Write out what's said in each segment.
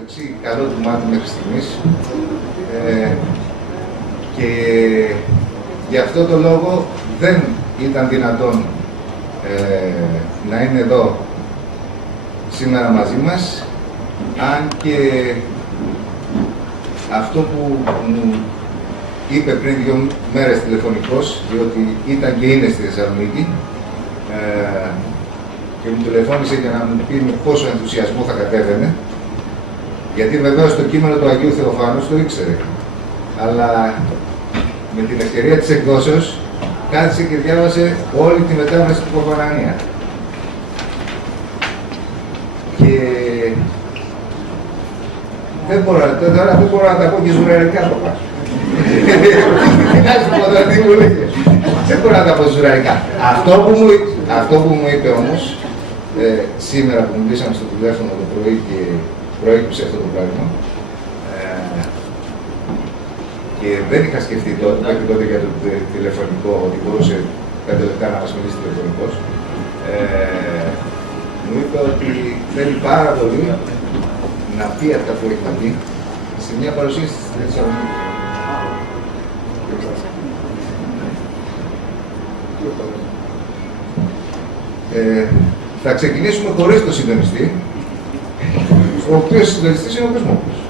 δεξί καλό του μάτι μέχρι στιγμής και γι' αυτό το λόγο δεν ήταν δυνατόν να είναι εδώ σήμερα μαζί μας, αν και αυτό που μου είπε πριν 2 μέρες τηλεφωνικώς, διότι ήταν και είναι στη Θεσσαλονίκη, και μου τηλεφώνησε για να μου πει με πόσο ενθουσιασμό θα κατέβαινε, γιατί βεβαίως το κείμενο του Αγίου Θεοφάνους το ήξερε, αλλά με την ευκαιρία της εκδόσεως κάθισε και διάβασε όλη τη μετάφραση του Παπανανία. Και δεν μπορώ να τα πω και ζουραρικά το πάνω. Τι να σου πω τώρα, τι μου λέει. Δεν μπορώ να τα πω ζουραρικά. Αυτό που μου είπε όμως, σήμερα που μιλήσαμε στο τηλέφωνο το πρωί και προέκυψε αυτό το πράγμα, και δεν είχα σκεφτεί τότε για το τηλεφωνικό, ότι μπορούσε 5 λεπτά να μας μιλήσει τηλεφωνικός, μου είπε ότι θέλει πάρα πολύ να πει αυτά που έχει να πει σε μια παρουσίαση στη Θεσσαλονίκη. Θα ξεκινήσουμε χωρίς το συντονιστή, ο οποίος συντονιστής είναι ο Κοσμόπουλος.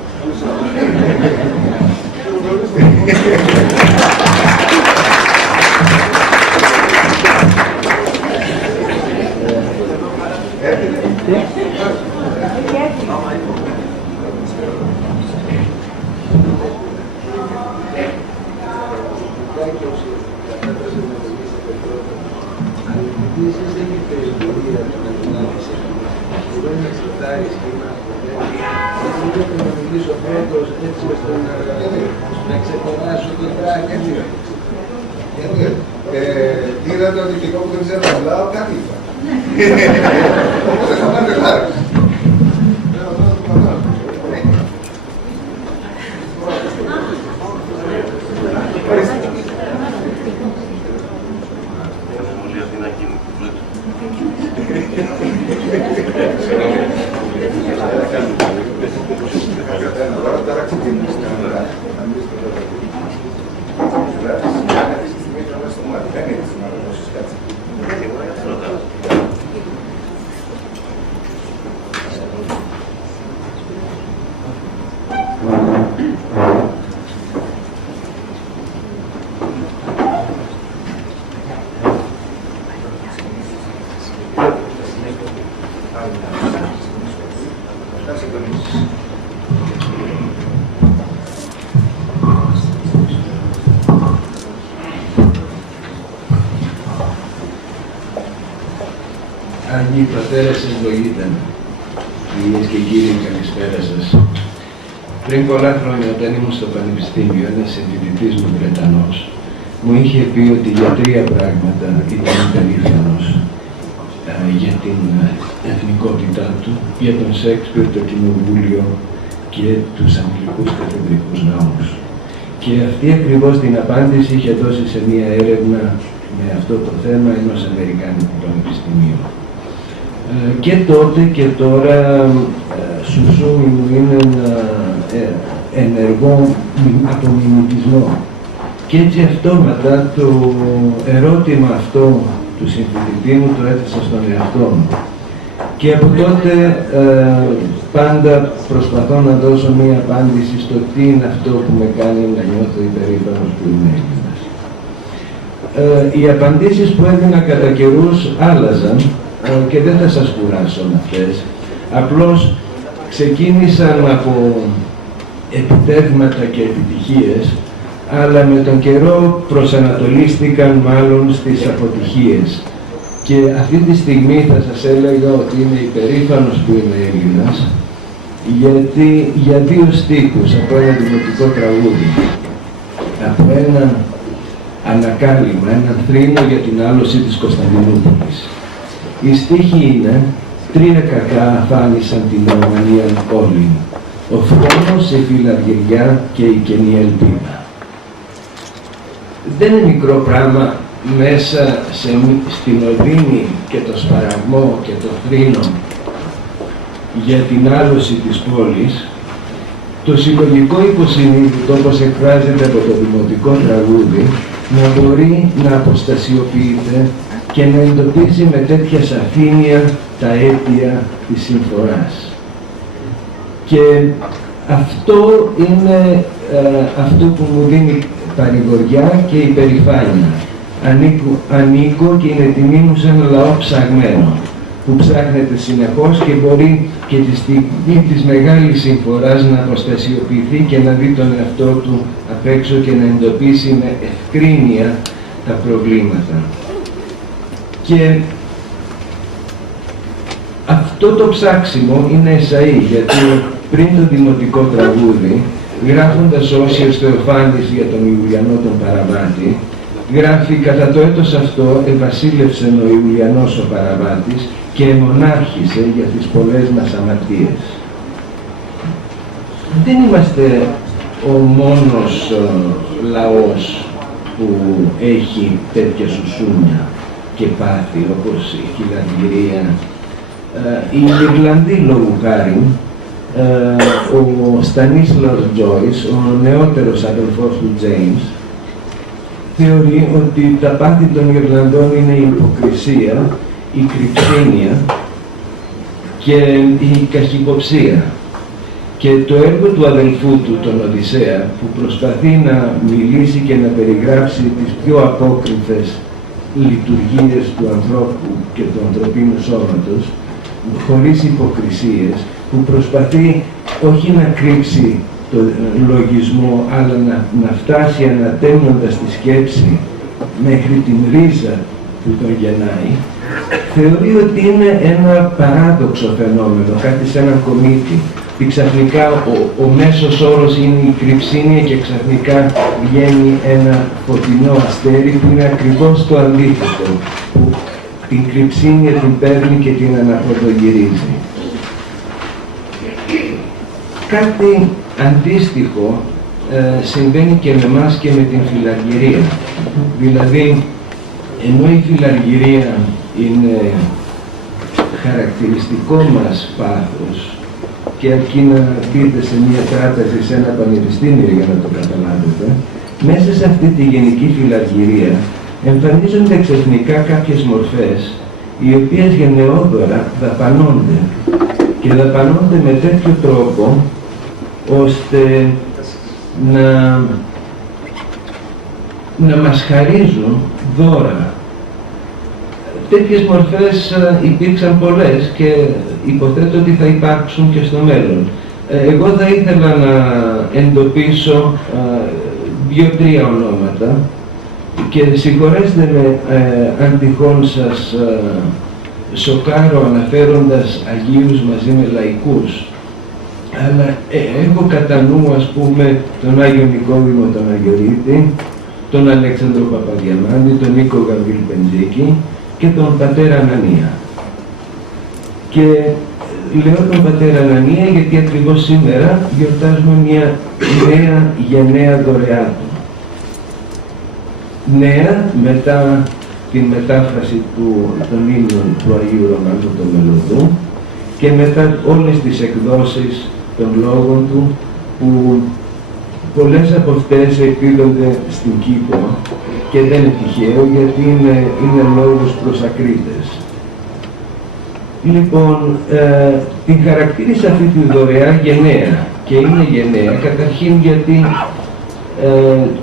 Είδατε ότι και εγώ που δεν ξέρω να μιλάω, κάτι είπα. Οπότε θα πάτε χάρη. Άγιοι πατέρες ευλογείτε, κυρίες και κύριοι, καλησπέρα σας. Πριν πολλά χρόνια, όταν ήμουν στο πανεπιστήμιο, ένας συμφοιτητής μου Βρετανός μου είχε πει ότι για 3 πράγματα ήταν περήφανος: για την εθνικότητά του, για τον Σέξπιρ, το κοινοβούλιο και τους αγγλικούς καθεδρικούς ναούς. Και αυτή ακριβώς την απάντηση είχε δώσει σε μία έρευνα με αυτό το θέμα ενός Αμερικάνικου πανεπιστημίου. Και τότε και τώρα σουζούμι μου είναι ένα ενεργό απομιμητισμό. Και έτσι αυτόματα το ερώτημα αυτό του συμφοιτητή μου το έθεσα στον εαυτό μου. Και από τότε πάντα προσπαθώ να δώσω μία απάντηση στο τι είναι αυτό που με κάνει να νιώθω υπερήφανος που είμαι Έλληνας. Οι απαντήσεις που έδινα κατά καιρούς άλλαζαν και δεν θα σας κουράσω με αυτές. Απλώς ξεκίνησαν από επιτεύγματα και επιτυχίες, αλλά με τον καιρό προσανατολίστηκαν μάλλον στις αποτυχίες. Και αυτή τη στιγμή θα σας έλεγα ότι είμαι υπερήφανος που είμαι Έλληνας, γιατί για 2 στίχους από ένα δημοτικό τραγούδι, από ένα ανακάλυμα, ένα θρήνο για την άλωση της Κωνσταντινούπολης. Οι στίχοι είναι: 3 κακά αφάνισαν την Ομανία όλη, ο φρόνος, η φιλαργυριά και η κενή ελπίδα. Δεν είναι μικρό πράγμα μέσα στην οδύνη και το σπαραγμό και το θρήνο για την άλωση της πόλης, το συλλογικό υποσυνείδητο, όπως εκφράζεται από το δημοτικό τραγούδι, να μπορεί να αποστασιοποιείται και να εντοπίσει με τέτοια σαφήνεια τα αίτια της συμφοράς. Και αυτό είναι αυτό που μου δίνει παρηγοριά και υπερηφάνεια. Ανήκω και είναι τιμή μου σε ένα λαό ψαγμένο, που ψάχνεται συνεχώς και μπορεί και τη στιγμή της μεγάλης συμφοράς να αποστασιοποιηθεί και να δει τον εαυτό του απ' έξω και να εντοπίσει με ευκρίνεια τα προβλήματα. Και αυτό το ψάξιμο είναι εσαΐ, γιατί πριν το δημοτικό τραγούδι, γράφοντας ο Όσιος Θεοφάνης για τον Ιουλιανό τον Παραβάτη, γράφει «Κατά το έτος αυτό ευασίλευσεν ο Ιουλιανός ο Παραβάτης και εμονάρχησε για τις πολλές μας αμαρτίες». Δεν είμαστε ο μόνος λαός που έχει τέτοια σουσούνια και πάθη, όπως η Χιλαργυρία. Οι Ιρλανδοί, λόγου χάριν, ο Στανίσλαος Τζόις, ο νεότερος αδελφός του Τζέιμς, θεωρεί ότι τα πάθη των Ιρλανδών είναι η υποκρισία, η κρυψίνια και η καχυποψία. Και το έργο του αδελφού του, τον Οδυσσέα, που προσπαθεί να μιλήσει και να περιγράψει τις πιο απόκριφες λειτουργίες του ανθρώπου και του ανθρωπίνου σώματος, χωρίς υποκρισίες, που προσπαθεί όχι να κρύψει το λογισμό, αλλά να φτάσει ανατέμνοντας τη σκέψη μέχρι την ρίζα που τον γεννάει, θεωρεί ότι είναι ένα παράδοξο φαινόμενο, κάτι σε ένα κομίτι. Και ξαφνικά ο μέσος όρος είναι η κρυψίνια και ξαφνικά βγαίνει ένα φωτεινό αστέρι που είναι ακριβώς το αντίθετο, που την κρυψίνια την παίρνει και την αναποδογυρίζει. Κάτι αντίστοιχο συμβαίνει και με εμάς και με την φιλαργυρία. Δηλαδή, ενώ η φιλαργυρία είναι χαρακτηριστικό μας πάθος και αρκεί να δείτε σε μια κράταση σε ένα πανεπιστήμιο για να το καταλάβετε, μέσα σε αυτή τη γενική φιλαργυρία εμφανίζονται ξαφνικά κάποιες μορφές οι οποίες γενναιόδωρα δαπανώνται και δαπανώνται με τέτοιο τρόπο ώστε να μας χαρίζουν δώρα. Τέτοιες μορφές υπήρξαν πολλές και υποθέτω ότι θα υπάρξουν και στο μέλλον. Εγώ θα ήθελα να εντοπίσω 2-3 ονόματα και συγχωρέστε με αν τυχόν σας σοκάρω αναφέροντας Αγίους μαζί με λαϊκούς, αλλά έχω κατά νου, ας πούμε, τον Άγιο Νικόδημο τον Αγιορείτη, τον Αλέξανδρο Παπαδιαμάντη, τον Νίκο Γαβρίλ Πεντζίκη και τον πατέρα Ανανία. Και λέω τον πατέρα Ανανία γιατί ακριβώς σήμερα γιορτάζουμε μια νέα γενναία δωρεά του. Νέα μετά την μετάφραση των ύμνων του Αγίου Ρωμανού των Μελωδού και μετά όλες τις εκδόσεις των λόγων του, που πολλές από αυτές εκδίδονται στην Κύπρο και δεν είναι τυχαίο γιατί είναι λόγος προς ακρίτες. Λοιπόν, την χαρακτήρισα αυτή τη δωρεά γενναία και είναι γενναία καταρχήν γιατί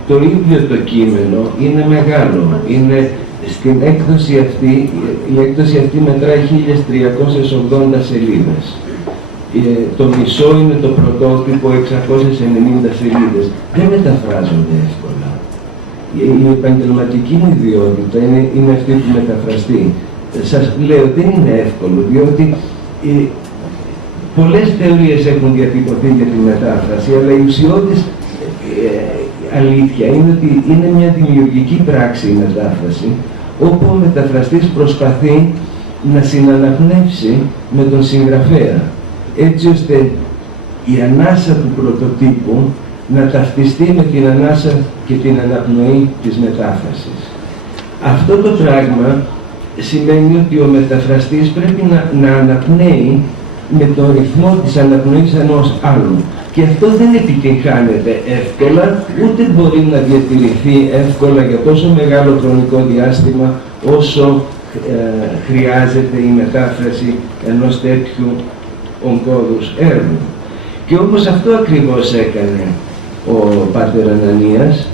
το ίδιο το κείμενο είναι μεγάλο. Είναι στην έκδοση αυτή, η έκδοση αυτή μετράει 1380 σελίδες. Το μισό είναι το πρωτότυπο, 690 σελίδες. Δεν μεταφράζονται εύκολα. Η επαγγελματική μου ιδιότητα είναι αυτή του μεταφραστή. Σας λέω, δεν είναι εύκολο, διότι πολλές θεωρίες έχουν διατυπωθεί για τη μετάφραση, αλλά η ουσιώδης αλήθεια είναι ότι είναι μια δημιουργική πράξη η μετάφραση, όπου ο μεταφραστής προσπαθεί να συναναπνεύσει με τον συγγραφέα, έτσι ώστε η ανάσα του πρωτοτύπου να ταυτιστεί με την ανάσα και την αναπνοή της μετάφρασης. Αυτό το πράγμα σημαίνει ότι ο μεταφραστής πρέπει να αναπνέει με το ρυθμό της αναπνοής ενός άλλου. Και αυτό δεν επιτυγχάνεται εύκολα, ούτε μπορεί να διατηρηθεί εύκολα για τόσο μεγάλο χρονικό διάστημα όσο χρειάζεται η μετάφραση ενός τέτοιου ογκώδους έργου. Και όμως αυτό ακριβώς έκανε ο Πάτερ Ανανίας,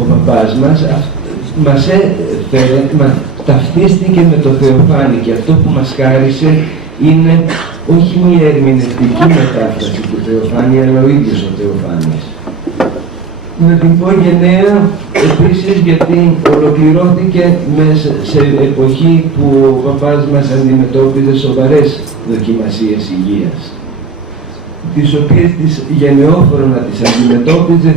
ο παπάς μας ταυτίστηκε με το Θεοφάνη, και αυτό που μας χάρισε είναι όχι μια ερμηνευτική μετάφραση του Θεοφάνη, αλλά ο ίδιος ο Θεοφάνης. Να την πω γενναία επίσης γιατί ολοκληρώθηκε μέσα σε εποχή που ο παπάς μας αντιμετώπιζε σοβαρές δοκιμασίες υγείας, τις οποίες τις γενναιόφρονα τις αντιμετώπιζε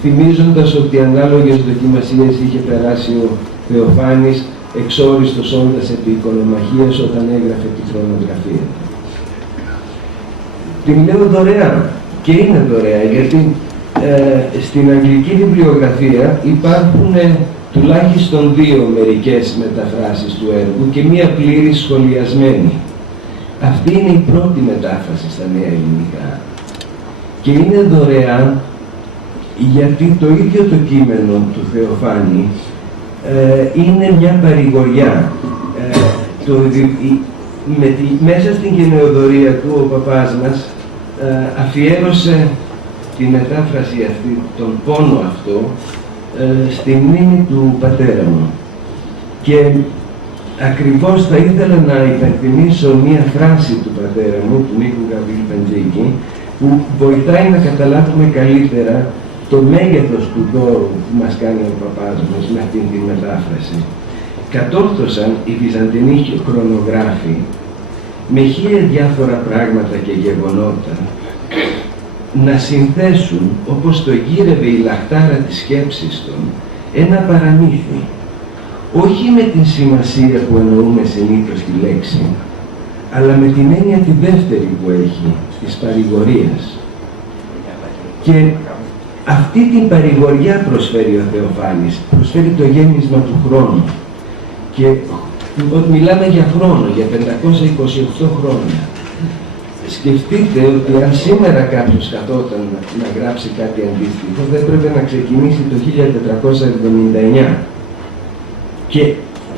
θυμίζοντας ότι ανάλογες δοκιμασίες είχε περάσει ο Θεοφάνης εξόριστος όντας επί οικονομαχίας όταν έγραφε τη χρονογραφία. Την λέω δωρεάν, και είναι δωρεάν, γιατί στην αγγλική βιβλιογραφία υπάρχουν τουλάχιστον 2 μερικές μεταφράσεις του έργου και μία πλήρη σχολιασμένη. Αυτή είναι η πρώτη μετάφραση στα νέα ελληνικά. Και είναι δωρεάν γιατί το ίδιο το κείμενο του Θεοφάνη είναι μια παρηγοριά. Μέσα στην γενεοδορία του ο παπάς μας αφιέρωσε τη μετάφραση αυτή, τον πόνο αυτό, στη μνήμη του πατέρα μου. Και ακριβώς θα ήθελα να υπενθυμίσω μία φράση του πατέρα μου, του Νίκου Γαβρίλ Πεντζίκη, που βοηθάει να καταλάβουμε καλύτερα το μέγεθος του δώρου που μας κάνει ο παπάς μας με αυτήν τη μετάφραση. Κατόρθωσαν οι βυζαντινοί χρονογράφοι με 1000 διάφορα πράγματα και γεγονότα να συνθέσουν, όπως το γύρευε η λαχτάρα της σκέψης των, ένα παραμύθι, όχι με την σημασία που εννοούμε συνήθως τη λέξη, αλλά με την έννοια τη δεύτερη που έχει, της παρηγορίας. Και αυτή την παρηγοριά προσφέρει ο Θεοφάνης, προσφέρει το γέμισμα του χρόνου. Και μιλάμε για χρόνο, για 528 χρόνια. Σκεφτείτε ότι αν σήμερα κάποιος καθόταν να γράψει κάτι αντίστοιχο, θα έπρεπε να ξεκινήσει το 1479. Και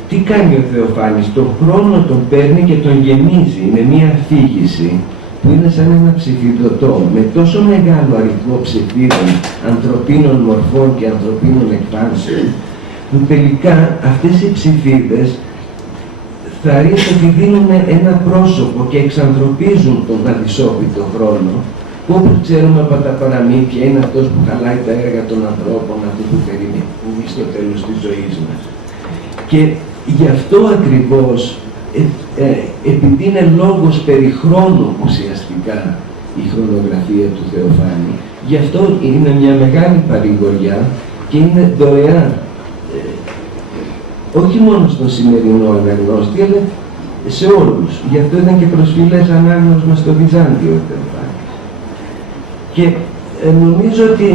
τι κάνει ο Θεοφάνης? Τον χρόνο τον παίρνει και τον γεμίζει με μία αφήγηση που είναι σαν ένα ψηφιδωτό, με τόσο μεγάλο αριθμό ψηφίδων, ανθρωπίνων μορφών και ανθρωπίνων εκφάνσεων, που τελικά αυτές οι ψηφίδες θα ρίχνουν ότι δίνουν ένα πρόσωπο και εξανθρωπίζουν τον αδυσόπιτο χρόνο, που όπως ξέρουμε από τα παραμύθια είναι αυτός που χαλάει τα έργα των ανθρώπων, αυτού που περιμένει στο τέλος της ζωής μας. Και γι' αυτό ακριβώς, επειδή είναι λόγος περί χρόνου ουσιαστικά η χρονογραφία του Θεοφάνη, γι' αυτό είναι μια μεγάλη παρηγοριά και είναι δωρεάν. Όχι μόνο στον σημερινό αναγνώστη, αλλά σε όλους. Γι' αυτό ήταν και προσφυλές ανάγνωσμα στο Βυζάντιο ο Θεοφάνης. Και νομίζω ότι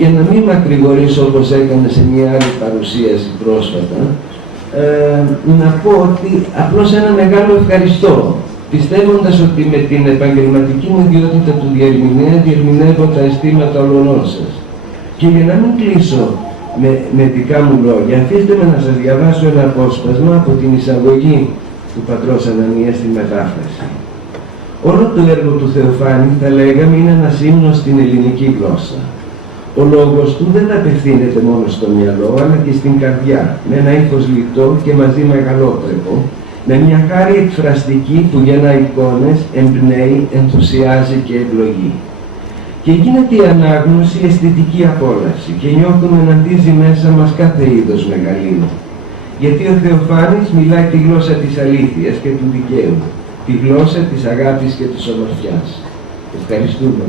για να μην μακρηγορήσω όπως έκανε σε μια άλλη παρουσίαση πρόσφατα, να πω ότι απλώς ένα μεγάλο ευχαριστώ, πιστεύοντας ότι με την επαγγελματική μου ιδιότητα του διερμηνέα διερμηνεύω τα αισθήματα όλων σας. Και για να μην κλείσω με δικά μου λόγια, αφήστε με να σας διαβάσω ένα απόσπασμα από την εισαγωγή του πατρός Ανανία στη μετάφραση. Όλο το έργο του Θεοφάνη, θα λέγαμε, είναι ένας ύμνος στην ελληνική γλώσσα. Ο λόγος του δεν απευθύνεται μόνο στο μυαλό, αλλά και στην καρδιά, με ένα ύφος λιτό και μαζί μεγαλότρεπο, με μια χάρη εκφραστική που γεννά εικόνες, εμπνέει, ενθουσιάζει και ευλογεί. Και γίνεται η ανάγνωση αισθητική απόλαυση και νιώθουμε να αντίζει μέσα μας κάθε είδος μεγαλύνου. Γιατί ο Θεοφάνης μιλάει τη γλώσσα της αλήθειας και του δικαίου, τη γλώσσα της αγάπης και της ομορφιάς. Ευχαριστούμε.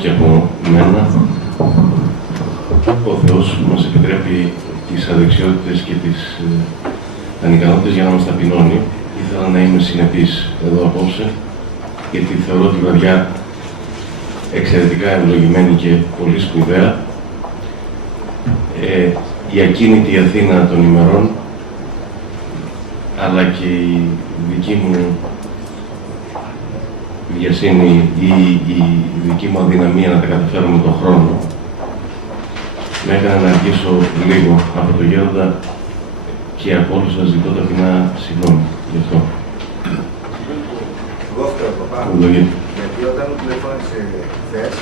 Και από μένα, ο Θεός μας επιτρέπει τις αδεξιότητες και τις ανικανότητες για να μας ταπεινώνει. Ήθελα να είμαι συνεπής εδώ απόψε, γιατί θεωρώ τη βραδιά εξαιρετικά ευλογημένη και πολύ σπουδαία. Η ακίνητη Αθήνα των ημερών, αλλά και η δική μου βιασύνη ή η δική μου αδυναμία να τα καταφέρω με τον χρόνο, με έκανε να αργήσω λίγο από το γέροντα και από όλους σας ζητώ ταπεινά συγγνώμη γι' αυτό. Εγώ φταίω, παπά. Γιατί όταν μου τηλεφώνησε χθες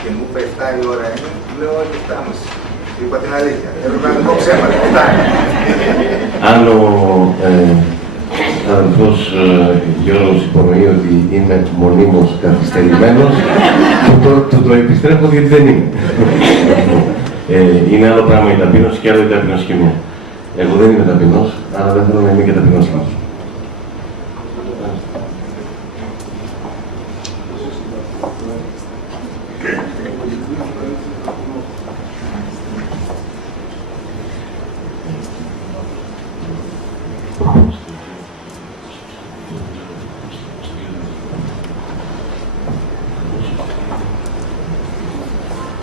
και μου είπε 7 η ώρα είναι, του λέω ότι 7:30. Είπα την αλήθεια. Έπρεπε να μην πω ψέματα. Αν ο αδελφός Γιώργος υπονοεί ότι είμαι μονίμως καθυστερημένος, του το επιστρέφω γιατί δεν είμαι. Είναι άλλο πράγμα η ταπείνωση και άλλο η ταπεινοσχημία. Εγώ δεν είμαι ταπεινός, αλλά δεν θέλω να είμαι και ταπεινός.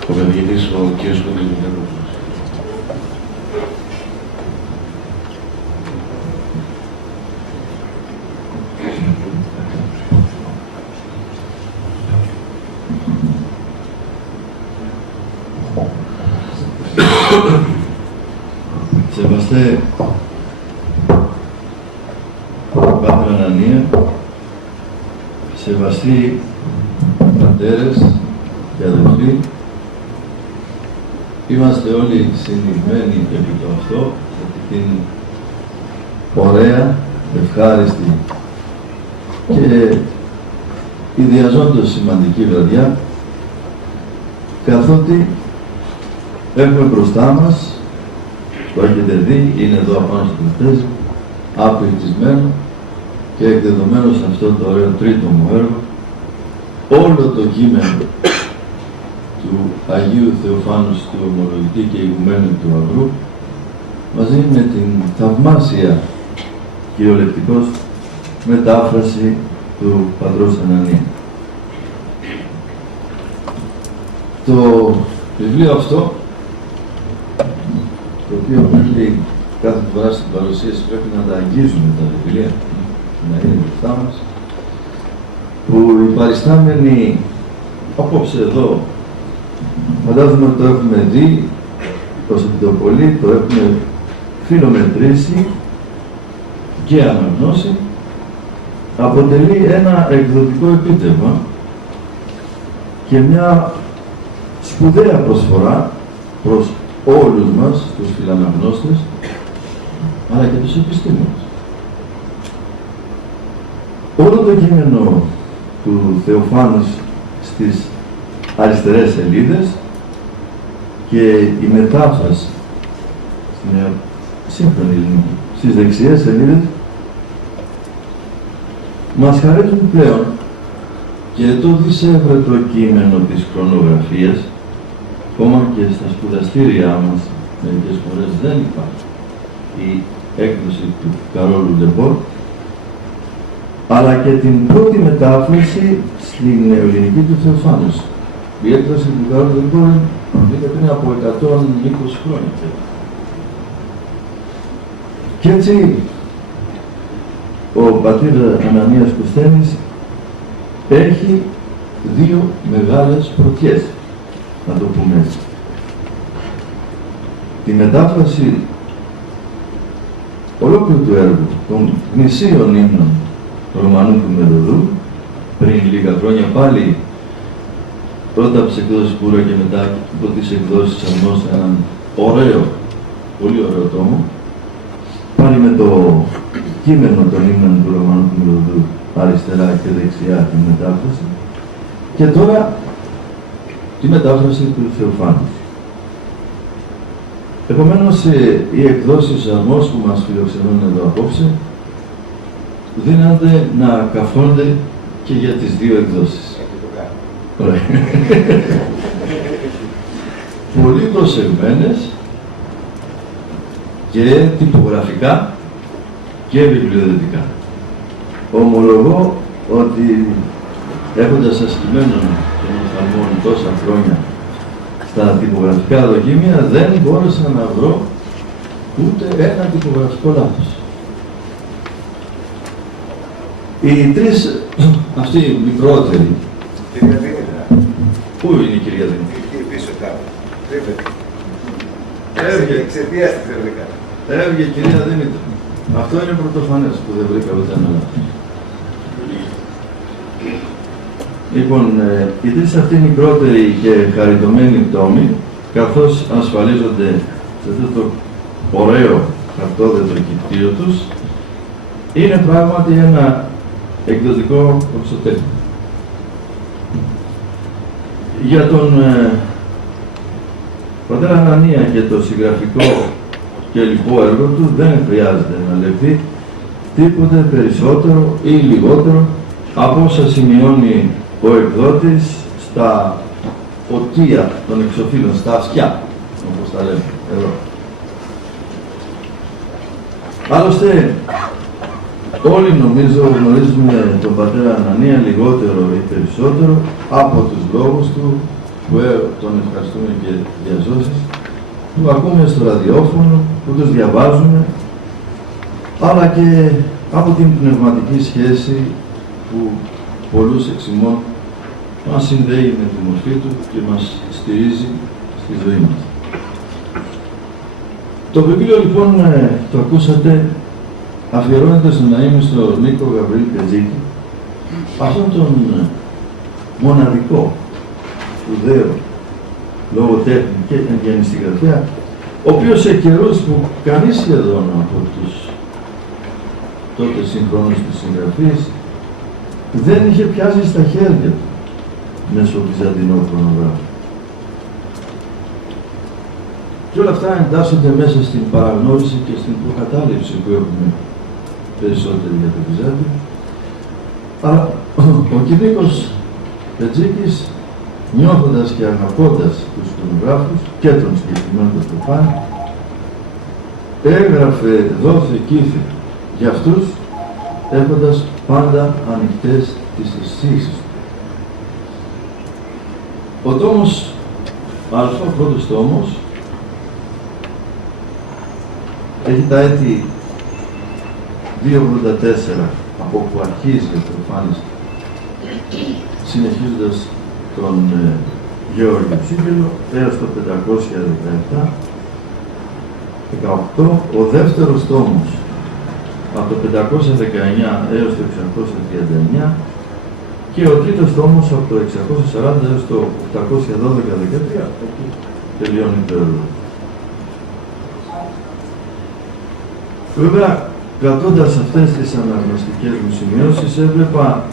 Ο καθηγητής ο κ. Κοντζημιτάκος. Σεβαστέ Πάτερ Ανανία, σεβαστοί πατέρες και αδελφοί, είμαστε όλοι συνηθισμένοι επί το αυτό, επί την ωραία, ευχάριστη και ιδιαζόντως σημαντική βραδιά, καθότι έχουμε μπροστά μας, το έχετε δει, είναι εδώ απάνω στο τραπέζι, απελπισμένο και εκδεδομένο σε αυτό το ωραίο τρίτο μου έργο, όλο το κείμενο του Αγίου Θεοφάνου του Ομολογητή και Ηγουμένου του Αγρού, μαζί με την θαυμάσια κυριολεκτικώς μετάφραση του Πατρός Ανανία. Το βιβλίο αυτό, το οποίο πρέπει κάθε φορά στην παρουσίαση πρέπει να τα αγγίζουμε τα βιβλία, να είναι μπροστά μας, που οι παριστάμενοι απόψε εδώ φαντάζομαι ότι το έχουμε δει, ως το πολύ το έχουμε φιλομετρήσει και αναγνώσει, αποτελεί ένα εκδοτικό επίτευγμα και μια σπουδαία προσφορά προς όλους μας, τους φιλαναγνώστες, αλλά και τους επιστήμονες. Όλο το κείμενο του Θεοφάνους στις αριστερές σελίδες και η μετάφραση στην σύγχρονη ελληνική στις δεξιές σελίδες μας χαρίζουν πλέον και το δισεύρετο κείμενο της χρονογραφίας, ακόμα και στα σπουδαστήριά μας μερικές φορές δεν υπάρχει η έκδοση του Καρόλου Ντεμπόρ, αλλά και την πρώτη μετάφραση στην ελληνική του Θεοφάνους. Η έκδοση του Καρόλου Ντεμπόρ είναι πριν από 120 χρόνια. Και έτσι ο πατήρ Ανανίας Κουσθένης έχει δύο μεγάλες πρωτιές, να το πούμε έτσι. Τη μετάφραση ολόκληρου του έργου των γνησίων ύμνων του Ρωμανού του Μεδοδού, πριν λίγα χρόνια πάλι, πρώτα από τις εκδόσεις Κούρα και μετά από τις εκδόσεις Αρμός, έναν ωραίο, πολύ ωραίο τόμο, πάλι με το κείμενο των ύμνων του Ρωμανού του Μεδοδού, αριστερά και δεξιά τη μετάφραση, και τώρα τη μετάφραση του Θεοφάνου. Επομένως, οι εκδόσεις Αρμός που μας φιλοξενούν εδώ απόψε δίνονται να καφώνται και για τις δύο εκδόσεις. Πολύ προσεγμένες και τυπογραφικά και βιβλιοδυτικά. Ομολογώ ότι έχοντας ασκημένον τον οφθαλμόν τόσα χρόνια στα τυπογραφικά δοκίμια, δεν μπόρεσα να βρω ούτε ένα τυπογραφικό λάθος. Οι τρεις αυτοί μικρότεροι. Κυρία Δήμητρα. Πού είναι η κυρία Δήμητρα? Εκεί πίσω κάπου. Τρίβεται. Έβγε. Εξαιτίας της δεν βρήκα. Έβγε η κυρία Δήμητρα. Αυτό είναι πρωτοφανές που δεν βρήκα ούτε ένα λάθος. Λοιπόν, οι τρεις αυτοί μικρότεροι και χαριτωμένοι τόμοι, καθώς ασφαλίζονται σε αυτό το ωραίο χαρτόδετρο κυκτήριο τους, είναι πράγματι ένα εκδοτικό οξωτέχνη. Για τον πατέρα Ανανία και το συγγραφικό και λοιπό έργο του δεν χρειάζεται να λεφθεί τίποτε περισσότερο ή λιγότερο από όσα σημειώνει ο εκδότης στα οτία των εξωφύλων, στα αυτιά, όπως τα λέμε εδώ. Άλλωστε, όλοι νομίζω γνωρίζουμε τον πατέρα Ανανία λιγότερο ή περισσότερο από τους λόγους του που τον ευχαριστούμε και διαζώσεις, που ακούμε στο ραδιόφωνο, που τους διαβάζουμε, αλλά και από την πνευματική σχέση που πολλούς εξ ημών μας συνδέει με τη μορφή του και μας στηρίζει στη ζωή μας. Το βιβλίο λοιπόν, το ακούσατε, αφιερώνεται στον αείμνηστο Νίκο Γαβρίλ Πετζίκη, αυτόν τον μοναδικό, σπουδαίο λογοτέχνη και γεννηστικογραφέα, ο οποίος σε καιρούς που κανείς σχεδόν από τους τότε συγχρόνους του συγγραφείς δεν είχε πιάσει στα χέρια του μέσω βυζαντινού χρονογράφου. Και όλα αυτά εντάσσονται μέσα στην παραγνώριση και στην προκατάληψη που έχουμε περισσότεροι για το Βυζάντιο. Αλλά ο Νίκος Πετζίκης, νιώθοντας και αγαπώντας τους χρονογράφους και τον συγκεκριμένο τον Στεφάνη, έγραφε δόθε κήφη για αυτούς, έχοντας πάντα ανοιχτές τις αισθήσεις του. Ο τόμος Α, ο πρώτος τόμος, έχει τα έτη 284 από όπου αρχίζει η εμφάνιση, συνεχίζοντας τον Γεώργιο Ψήφιλο έως το 517, ο δεύτερος τόμος από το 519 έως το 639 και ο τρίτος τόμος από το 640 έως το 812-13, όπου τελειώνει το έργο. Βέβαια, κρατώντας αυτές τις αναγνωστικές μου σημειώσεις, έβλεπα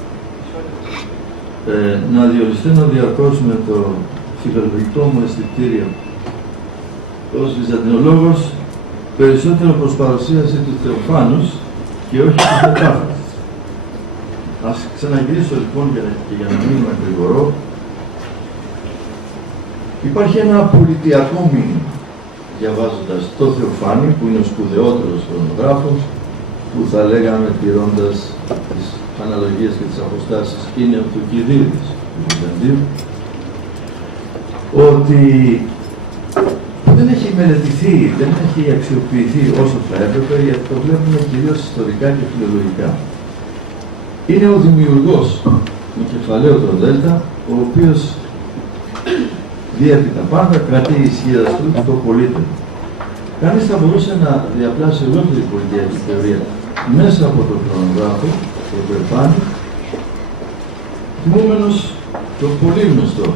να διορισταίνω διαρκώς με το φιλολογικό μου αισθητήριο ως βυζαντινολόγος περισσότερο προς παρουσίαση του Θεοφάνους και όχι του Μετάφρασης. Ας ξαναγυρίσω λοιπόν και για να μην με γρηγορώ. Υπάρχει ένα πολιτιακό μήνυμα διαβάζοντας το Θεοφάνη, που είναι ο σπουδαιότερος χρονογράφος, που θα λέγαμε τηρώντας τις αναλογίες και τις αποστάσεις είναι ο Θουκυδίδης του Βυζαντίου, ότι δεν έχει μελετηθεί, δεν έχει αξιοποιηθεί όσο θα έπρεπε, γιατί το βλέπουμε κυρίως ιστορικά και φιλολογικά. Είναι ο δημιουργός, με κεφαλαίο το Δέλτα, ο οποίος διέπει τα πάντα, κρατεί ισχύας του το πολίτευο. Κανείς θα μπορούσε να διαπλάσει ολόκληρη πολιτική θεωρία μέσα από τον χρονογράφο, το Περπάνη, θυμούμενος το πολύ γνωστό.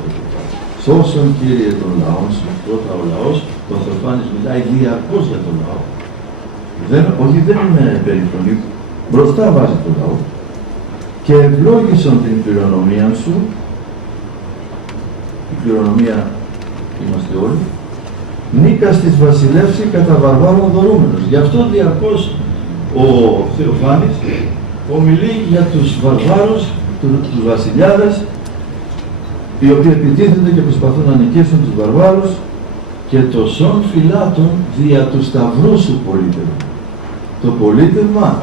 Σώσον Κύριε των λαών σου, πρώτα ο λαός, ο Θεοφάνης μιλάει διαρκώς για τον λαό. Όχι, δεν είναι περιφρονή, μπροστά βάζει τον λαό. Και ευλόγησον την κληρονομία σου, η κληρονομία είμαστε όλοι, νίκας της βασιλεύση κατά βαρβάρων δωρούμενος. Γι' αυτό διαρκώς ο Θεοφάνης ομιλεί για τους βαρβάρους, τους βασιλιάδες, οι οποίοι επιτίθενται και προσπαθούν να νικήσουν τους βαρβάρους και το σον φυλάτων δια του σταυρού σου πολίτευμα. Το πολίτευμα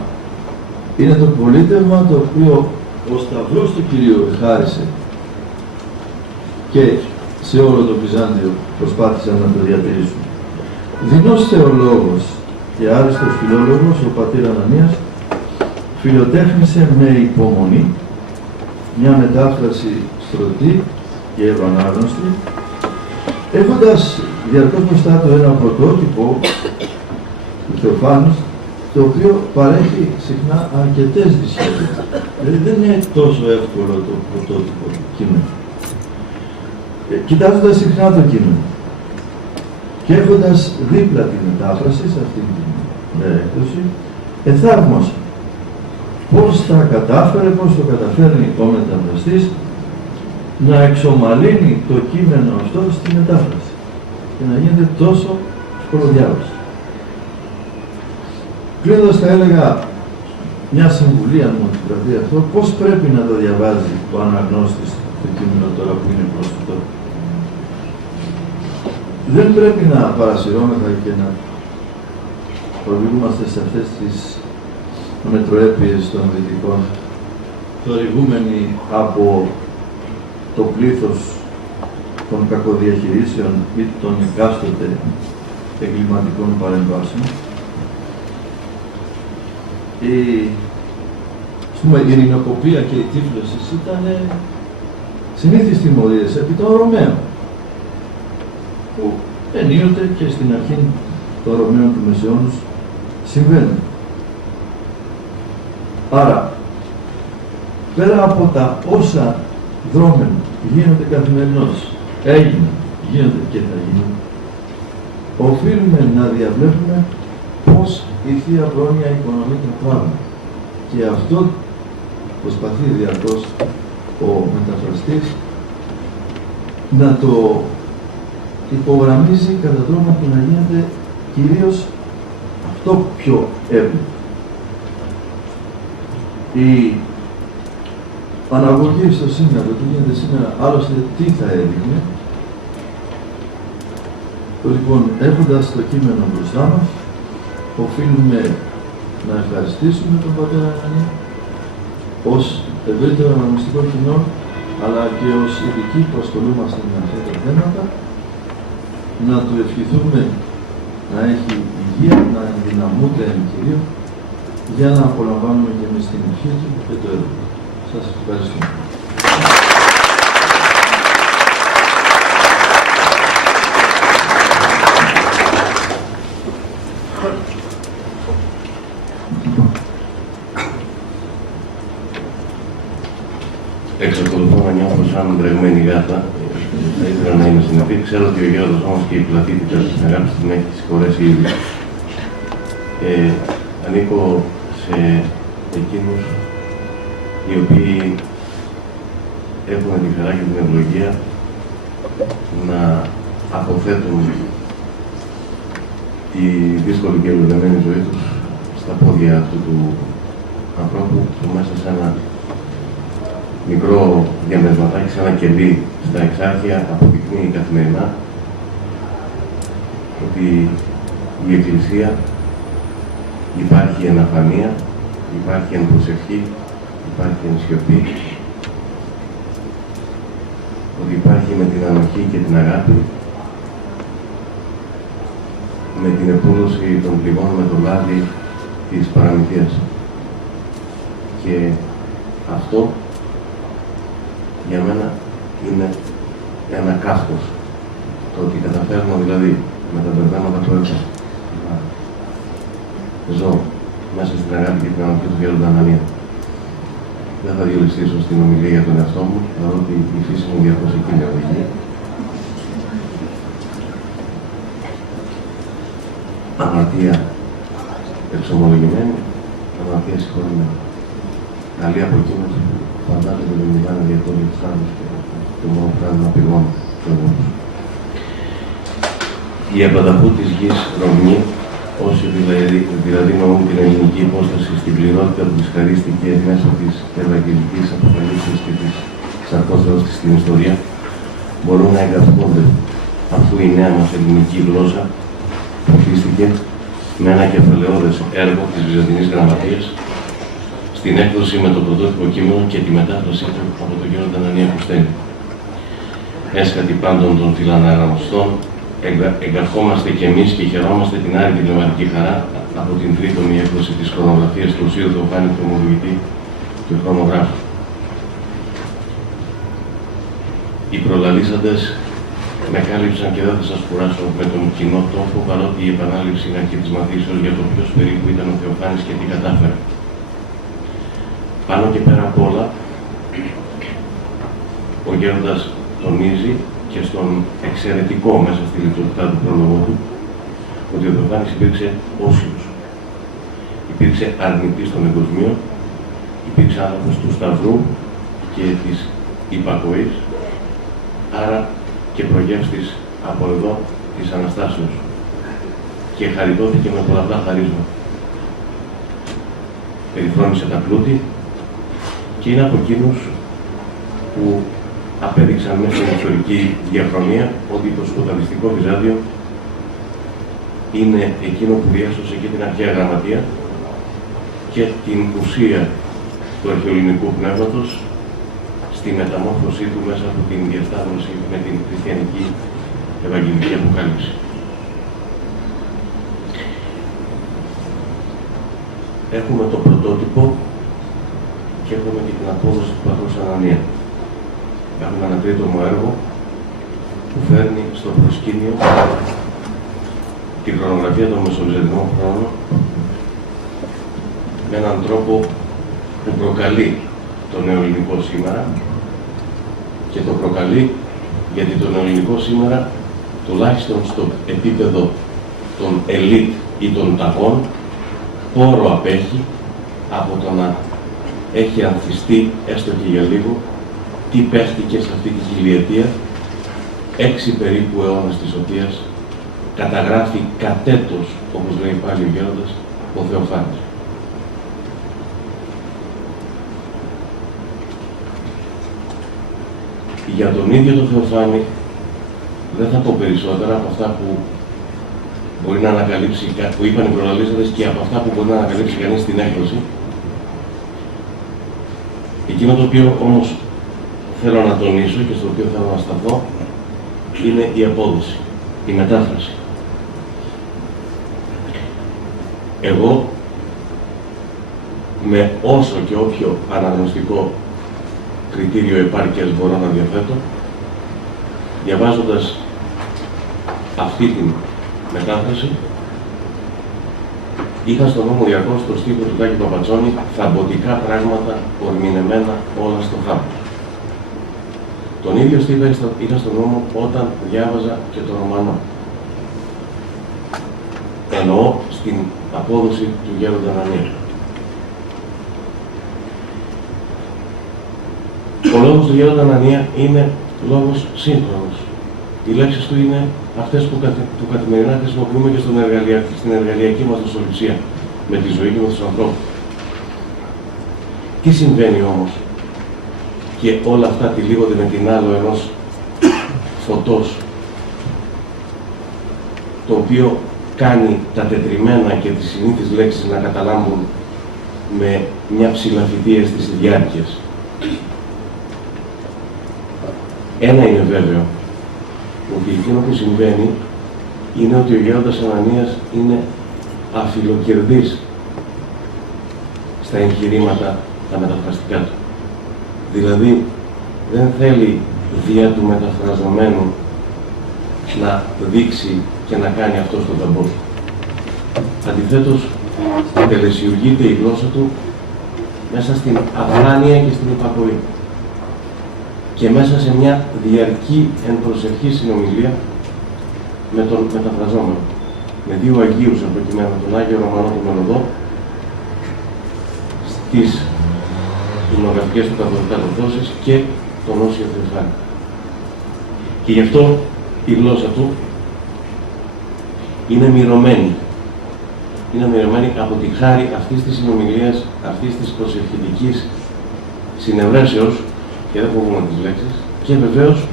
είναι το πολίτευμα το οποίο ο Σταυρός του Κυρίου χάρισε και σε όλο το Βυζάντιο προσπάθησαν να το διατηρήσουν. Δεινός θεολόγος και άριστος φιλόλογος, ο πατήρ Ανανίας, φιλοτέχνησε με υπομονή μια μετάφραση στρωτή και ευανάγνωστη, έχοντας διαρκώς μπροστά του ένα πρωτότυπο του Θεοφάνους, το οποίο παρέχει συχνά αρκετές δυσχέρειες. Δηλαδή δεν είναι τόσο εύκολο το πρωτότυπο κείμενο. Κοιτάζοντας συχνά το κείμενο και έχοντας δίπλα τη μετάφραση σε αυτή την έκδοση, εθαύμασα πώς τα κατάφερε, πώς το καταφέρνει ο μεταφραστής να εξομαλύνει το κείμενο αυτό στη μετάφραση και να γίνεται τόσο σκολοδιάβαστο. Κλείνοντας, θα έλεγα μια συμβουλή, αν μου κρατεί αυτό, πώς πρέπει να το διαβάζει ο αναγνώστης το κείμενο τώρα που είναι πρόσφατο. Δεν πρέπει να παρασυρώμεθα και να προηγούμαστε σε αυτές τις μετροέπειες των δυτικών, θορυβούμενοι από το πλήθος των κακοδιαχειρήσεων ή των εκάστοτε εγκληματικών παρεμβάσεων. Η ειρηνοκοπία και η τύφλωση ήταν συνήθεις τιμωρίες επί των Ρωμαίων, που ενίοτε και στην αρχή των Ρωμαίων του Μεσαιώνους συμβαίνουν. Άρα, πέρα από τα όσα δρόμενα γίνονται καθημερινώς, έγιναν, γίνονται και θα γίνουν, οφείλουμε να διαβλέπουμε πώς η Θεία Πρόνοια οικονομεί τα πράγματα. Και αυτό προσπαθεί διαρκώς ο μεταφραστής να το υπογραμμίζει κατά τρόπο που να γίνεται κυρίως αυτό πιο εύκολο. Η αναγωγή στο σήμερα, το τι γίνεται σήμερα, άλλωστε τι θα έδειχνε. Λοιπόν, έχοντας το κείμενο μπροστά μας, οφείλουμε να ευχαριστήσουμε τον πατέρα Ανανία ως ευρύτερο αναγνωστικό κοινό, αλλά και ως ειδικοί που ασχολούμαστε με αυτά τα θέματα, να του ευχηθούμε να έχει υγεία, να ενδυναμούνται εν κυρίω, για να απολαμβάνουμε και εμείς την ευχή του και το έργο. Σας ευχαριστούμε. Εξακολουθώ να νιώθω σαν μπρεγμένη γάτα. Θα ήθελα να είμαι συνεπή. Ξέρω ότι ο Γέροντας όμως και η πλατήτητα της Αγάπης την έχει συγχωρέσει ήδη. Ανήκω σε εκείνους οι οποίοι έχουν τη χαρά και την ευλογία να αποθέτουν τη δύσκολη και ευλογημένη ζωή τους στα πόδια αυτού του ανθρώπου που μέσα σε ένα μικρό διαμεσματάκι, σε ένα κελί στα Εξάρχεια, αποδεικνύει καθημερινά ότι η Εκκλησία υπάρχει εν αφανία, υπάρχει εν προσευχή, υπάρχει εν σιωπή, ότι υπάρχει με την ανοχή και την αγάπη, με την επούλωση των πληγών, με το λάδι της παραμυθίας. Και αυτό για μένα είναι ένα κάστος. Το ότι καταφέρνω δηλαδή με τα μπερδέματα που έχω ζω μέσα στην αγάπη και την ανοχή του Γέροντα Ανανία. Δεν θα διολυστήσω στην ομιλία για τον εαυτό μου, παρότι η φύση μου διαρκώς εκεί με οδηγεί. Αμαρτία εξομολογημένη, αμαρτία συγχωρημένη. Καλή από εκείνους που φαντάζονται ότι μιλάνε για το λιξάδος και το μόνο πράγμα πηγών του εγώ. Η επανταχού της γης ρομνή, όσοι δηλαδή νοούν την ελληνική υπόσταση στην πληρότητα που της χαρίστηκε μέσω της ευαγγελικής αποκαλύψεως και της σαρκώσεως της στην ιστορία, μπορούν να εγκαθούνται αφού η νέα μας ελληνική γλώσσα που χτίστηκε με ένα κεφαλαιώδες έργο της Βυζαντινής Γραμματείας στην έκδοση με το πρωτότυπο κείμενο και τη μετάφρασή του από τον Γέροντα Ανανία Κουστέλη. Έσχατη πάντων των φιλαναγραμμοστών, εγγραφόμαστε κι εμείς και χαιρόμαστε την άρρητη πνευματική χαρά από την τρίτομη έκδοση της χρονογραφίας του Οσίου Θεοφάνη του Ομολογητή του Χρονογράφου. Οι προλαλήσαντες με κάλυψαν και δεν θα σας κουράσω με τον κοινό τόπο, παρότι η επανάληψη είναι αρχή της μαθήσεως για το ποιος περίπου ήταν ο Θεοφάνης και τι κατάφερε. Πάνω και πέρα απ' όλα, ο Γέροντας τονίζει και στον εξαιρετικό μέσα στη λειτουργία του πρόλογου του, ότι ο Θεοφάνης υπήρξε όσιος. Υπήρξε αρνητής των εγκοσμίων, υπήρξε άνθρωπος του Σταυρού και της υπακοής, άρα και προγεύστης από εδώ της Αναστάσεως και χαριτώθηκε με πολλαπλά χαρίσματα. Περιφρόνησε τα πλούτη και είναι από εκείνους που απέδειξαν μέσα στην ιστορική διαχρονία ότι το σκοταδιστικό Βυζάντιο είναι εκείνο που διάσωσε και την αρχαία γραμματεία και την ουσία του αρχαιοελληνικού πνεύματος στη μεταμόρφωσή του μέσα από την διασταύρωση με την χριστιανική ευαγγελική αποκάλυψη. Έχουμε το πρωτότυπο και έχουμε και την απόδοση του Πατρός Ανανία. Έχουμε ένα τρίτομο έργο που φέρνει στο προσκήνιο τη χρονογραφία των μεσοβυζαντινών χρόνων με έναν τρόπο που προκαλεί το νεοελληνικό σήμερα και το προκαλεί γιατί το νεοελληνικό σήμερα, τουλάχιστον στο επίπεδο των ελίτ ή των ταγών, πόρο απέχει από το να έχει ανθιστεί έστω και για λίγο τι παίχτηκε σε αυτή τη χιλιετία, 6 περίπου αιώνας της οποίας καταγράφει κατέτος, όπως λέει πάλι ο Γέροντας, ο Θεοφάνης. Για τον ίδιο τον Θεοφάνη δεν θα πω περισσότερα από αυτά που μπορεί να ανακαλύψει, που είπαν οι προλαλήσαντες και από αυτά που μπορεί να ανακαλύψει κανείς στην έκδοση. Εκείνο το οποίο όμως θέλω να τονίσω και στο οποίο θέλω να σταθώ είναι η απόδοση, η μετάφραση. Εγώ, με όσο και όποιο αναγνωστικό κριτήριο επάρκειας μπορώ να διαθέτω, διαβάζοντας αυτή την μετάφραση, είχα στον νόμο 200 το στίχο του Τάκη Παπατσόνη «Θαμποτικά πράγματα ορμηνεμένα όλα στο θάμπος». Τον ίδιο στίχο είχα στον νόμο όταν διάβαζα και το Ρωμανό. Εννοώ στην απόδοση του Γέροντα Ανανία. Ο λόγος του Γέροντα Ανανία είναι λόγος σύγχρονος. Οι λέξεις του είναι αυτές που καθημερινά χρησιμοποιούμε και στην εργαλειακή μας δοσοληψία, με τη ζωή και με τους ανθρώπους. Τι συμβαίνει όμως και όλα αυτά τυλίγονται με την άλλο ενός φωτός, το οποίο κάνει τα τετριμένα και τις συνήθεις λέξεις να καταλάμπουν με μια ψηλαφιτή αίσθηση διάρκειας. Ένα είναι βέβαιο, ότι εκείνο που συμβαίνει είναι ότι ο Γέροντας Ανανίας είναι αφιλοκερδής στα εγχειρήματα τα μεταφραστικά του. Δηλαδή, δεν θέλει δια του μεταφραζομένου να δείξει και να κάνει αυτό στον ταμπό του. Αντιθέτως, τελεσιουργείται η γλώσσα του μέσα στην αφάνεια και στην υπακοή και μέσα σε μια διαρκή εν προσευχή συνομιλία με τον μεταφραζόμενο. Με δύο Αγίους προκειμένου, τον Άγιο Ρωμανό του Μελωδό, στις υμνογραφικές του κατορθώσεις και τον Όσιο Θεοφάνη. Και γι' αυτό η γλώσσα του είναι μυρωμένη. Είναι μυρωμένη από τη χάρη αυτής της συνομιλίας, αυτής της προσευχητικής συνευρέσεως, και δεν φοβούμαι τις λέξεις, και βεβαίως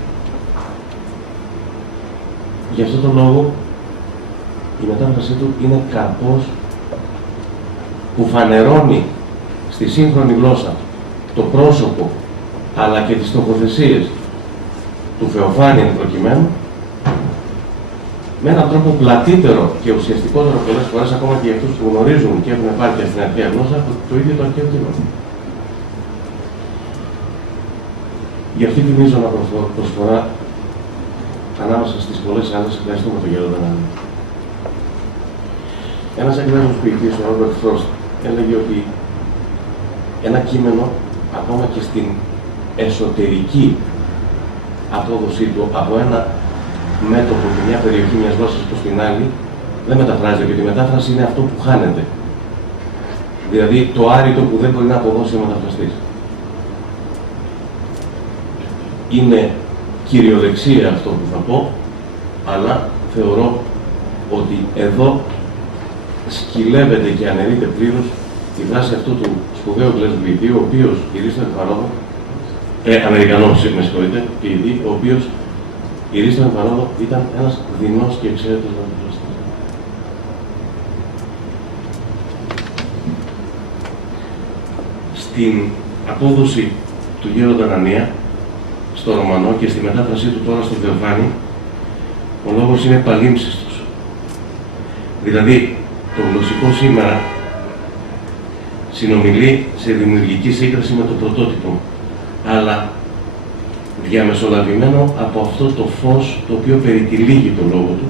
γι' αυτό τον λόγο η μετάφρασή του είναι καρπός που φανερώνει στη σύγχρονη γλώσσα το πρόσωπο αλλά και τις τοποθεσίες του Θεοφάνη εν προκειμένου, με έναν τρόπο πλατύτερο και ουσιαστικότερο πολλές φορές ακόμα και για αυτούς που γνωρίζουν και έχουν επάρκεια στην αρχαία γλώσσα το ίδιο το αρχαίο κείμενο. Για αυτή τη μείζωνα προσφορά ανάμεσα στις πολλές άλλες ευχαριστούμε τον Γέροντα Ανανία. Ένας Αγγλέζος ποιητής, ο Ρόμπερτ Φρόστ, έλεγε ότι ένα κείμενο, ακόμα και στην εσωτερική απόδοσή του από ένα μέτωπο και μια περιοχή μιας γλώσσας προς την άλλη, δεν μεταφράζεται, γιατί η μετάφραση είναι αυτό που χάνεται. Δηλαδή το άρρητο που δεν μπορεί να αποδώσει ο μεταφραστής. Είναι κυριολεξία αυτό που θα πω, αλλά θεωρώ ότι εδώ σκυλεύεται και αναιρείται πλήρως η δράση αυτού του σπουδαίου Αγγλέζου ποιητή, ο οποίος ηρίστον παρόδο, Αμερικανός, με συγχωρείτε, ποιητή, ο οποίος ηρίστον παρόδο ήταν ένας δεινός και εξαίρετος μεταφραστής. Στην απόδοση του Γέροντα Ανανία, στο Ρωμανό και στη μετάφρασή του τώρα στο Θεοφάνη, ο λόγος είναι παλίμψιστος. Δηλαδή, το γλωσσικό σήμερα συνομιλεί σε δημιουργική σύγκραση με το πρωτότυπο, αλλά διαμεσολαβημένο από αυτό το φως το οποίο περιτυλίγει το λόγο του,